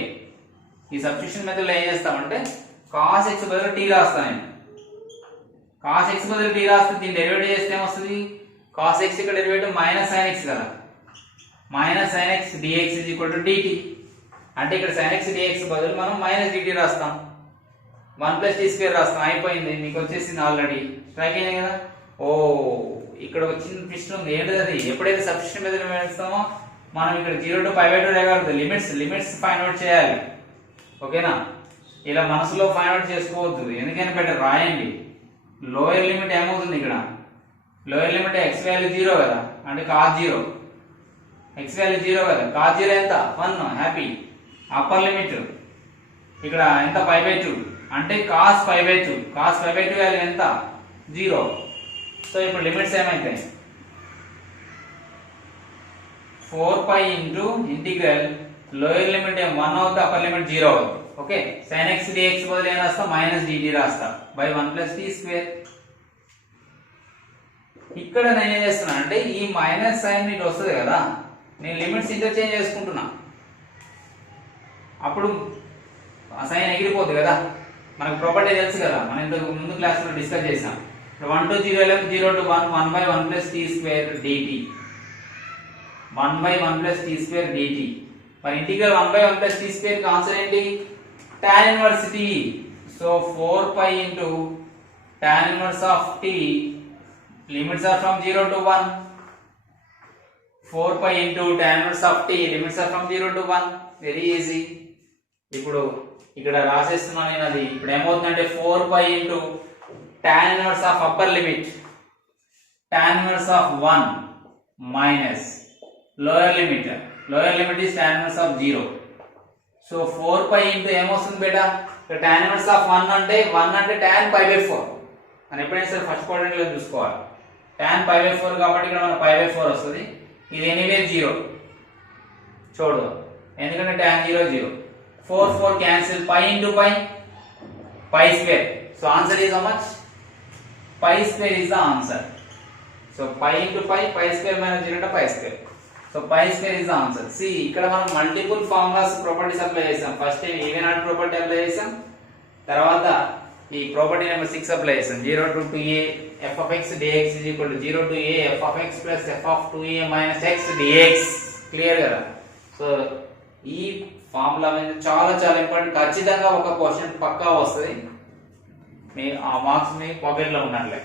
ఈ సబ్స్టిట్యూషన్ మెథడ్ లో ఏం చేస్తామంటే cos x బదులు t రాస్తాను నేను. cos x బదులు t రాస్తే దీన్ని డెరివేటివ్ చేస్తే ఏమొస్తుంది, cos x ఇక్కడ డెరివేటివ్ మైనస్ sin x కదా, minus sin x dx is equal to dt. అంటే ఇక్కడ sin x dx బదులు మనం మైనస్ dt రాస్తాం, 1 ప్లస్ t స్క్వేర్ రాస్తాం. అయిపోయింది, మీకు వచ్చేసింది ఆల్రెడీ, స్ట్రైక్ అయింది కదా. ఓ, ఇక్కడ ఒక చిన్న ట్విస్ట్ ఉంది. ఏంటిది అది? ఎప్పుడైతే సబ్స్టిట్యూషన్ మెథడ్ వేస్తామో మనం ఇక్కడ 0 టు పై బై 2 రాయకూడదు, లిమిట్స్ ఫైండ్ అవుట్ చేయాలి, ఓకేనా. ఇలా మనసులో ఫైండ్ అవుట్ చేసుకోవద్దు, ఎందుకని బెటర్ రాయండి. లోయర్ లిమిట్ ఏమవుతుంది ఇక్కడ, లోయర్ లిమిట్ x వాల్యూ 0 కదా, అంటే cos 0, x వాల్యూ 0 కదా, cos 0 ఎంత 1, హ్యాపీ. అప్పర్ లిమిట్ ఇక్కడ ఎంత, పై బై 2, అంటే cos pi by 2, cos pi by 2 value ఎంత 0. సో ఇప్పుడు లిమిట్స్ ఏమైతాయి, 4 pi into integral lower limit 1 అవుతుంది, అప్పర్ లిమిట్ 0 అవుతుంది. ఓకే, sin x dx బదులు ఏం రాస్తా, మైనస్ dt రాస్తా బై 1 ప్లస్ t స్క్వేర్. ఇక్కడ నేను ఏం చేస్తున్నాను అంటే ఈ మైనస్ సైన్ ఇటు వస్తుంది కదా, నేను లిమిట్స్ ఇంటర్చేంజ్ చేసుకుంటున్నా, అప్పుడు ఆ సైన్ ఎగిరిపోద్ది కదా. మనకు ప్రాపర్టీ తెలుసు కదా, మనం ఇంతకు ముందు క్లాస్లో డిస్కస్ చేసాం. 1 to 0 11 0 to 1 1 by 1 plus t square dt 1 by 1 plus t square dt. మరి integral 1 by 1 plus t square కి ఆన్సర్ ఏంటి? tan inverse t. So 4 pi into tan inverse of t, limits are from 0 to 1. 4 pi into tan inverse of t, limits are from 0 to 1. Very easy. ఇప్పుడు ఇక్కడ రాసేస్తున్నాను నేను అది. ఇప్పుడు ఏమవుతుందంటే 4 pi into tan inverse of upper limit, tan inverse of 1 minus lower limit is tan inverse of 0. So 4 pi into ఏమొస్తుంది బేటా? tan inverse of 1 అంటే tan pi by 4 అని ఎప్పుడైనా సరే ఫస్ట్ క్వాడ్రంట్ లో చూసుకోవాలి. tan pi by 4 కాబట్టి ఇక్కడ మన pi by 4 వస్తుంది. ఇది ఎనీవే 0 చూడు, ఎందుకంటే tan 0 0. 4 4 cancel, pi into pi square. So answer is how much? Pi square is the answer. So pi into pi square minus 0 into pi square. So pi square is the answer. See, ఇక్కడ మనం multiple formulas properties apply చేసాం. First even odd property apply చేసాం, తర్వాత ఈ property number 6 apply చేసాం. 0 to 2a f of x dx is equal to 0 to a f of x plus f of 2a minus x dx. Clear కదా? So ఈ formula చాలా చాలా important. ఖచ్చితంగా ఒక క్వశ్చన్ పక్కా వస్తుంది, మీ ఆ మార్క్స్ మీ పాకెట్ లో ఉన్నట్లే.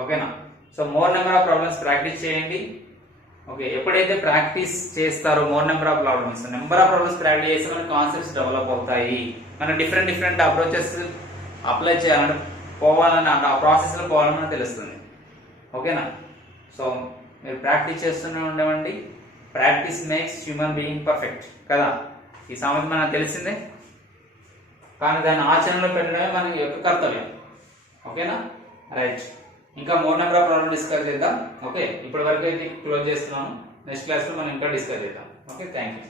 ఓకేనా? So more number of problems practice చేయండి. ఓకే, ఎప్పుడైతే ప్రాక్టీస్ చేస్తారో నెంబర్ ఆఫ్ ప్రాబ్లమ్స్ ప్రాక్టీస్ చేస్తే మన కాన్సెప్ట్స్ డెవలప్ అవుతాయి. మనం డిఫరెంట్ అప్రోచెస్ అప్లై చేయాలని పోవాలని, ఆ ప్రాసెస్ లో పోవాలని తెలుస్తుంది. ఓకేనా? సో మీరు ప్రాక్టీస్ చేస్తూనే ఉండవండి. Practice makes human being perfect కదా, ఈ సామెత మనకు తెలిసిందే. కానీ దాన్ని ఆచరణలో పెట్టడమే మన యొక్క కర్తవ్యం. ఓకేనా? రైట్, ఇంకా more number of problem discuss చేద్దాం. ఓకే, ఇప్పటి వరకు అయితే క్లోజ్ చేస్తున్నాను. నెక్స్ట్ క్లాస్లో మనం ఇంకా డిస్కస్ చేద్దాం. Okay, thank you.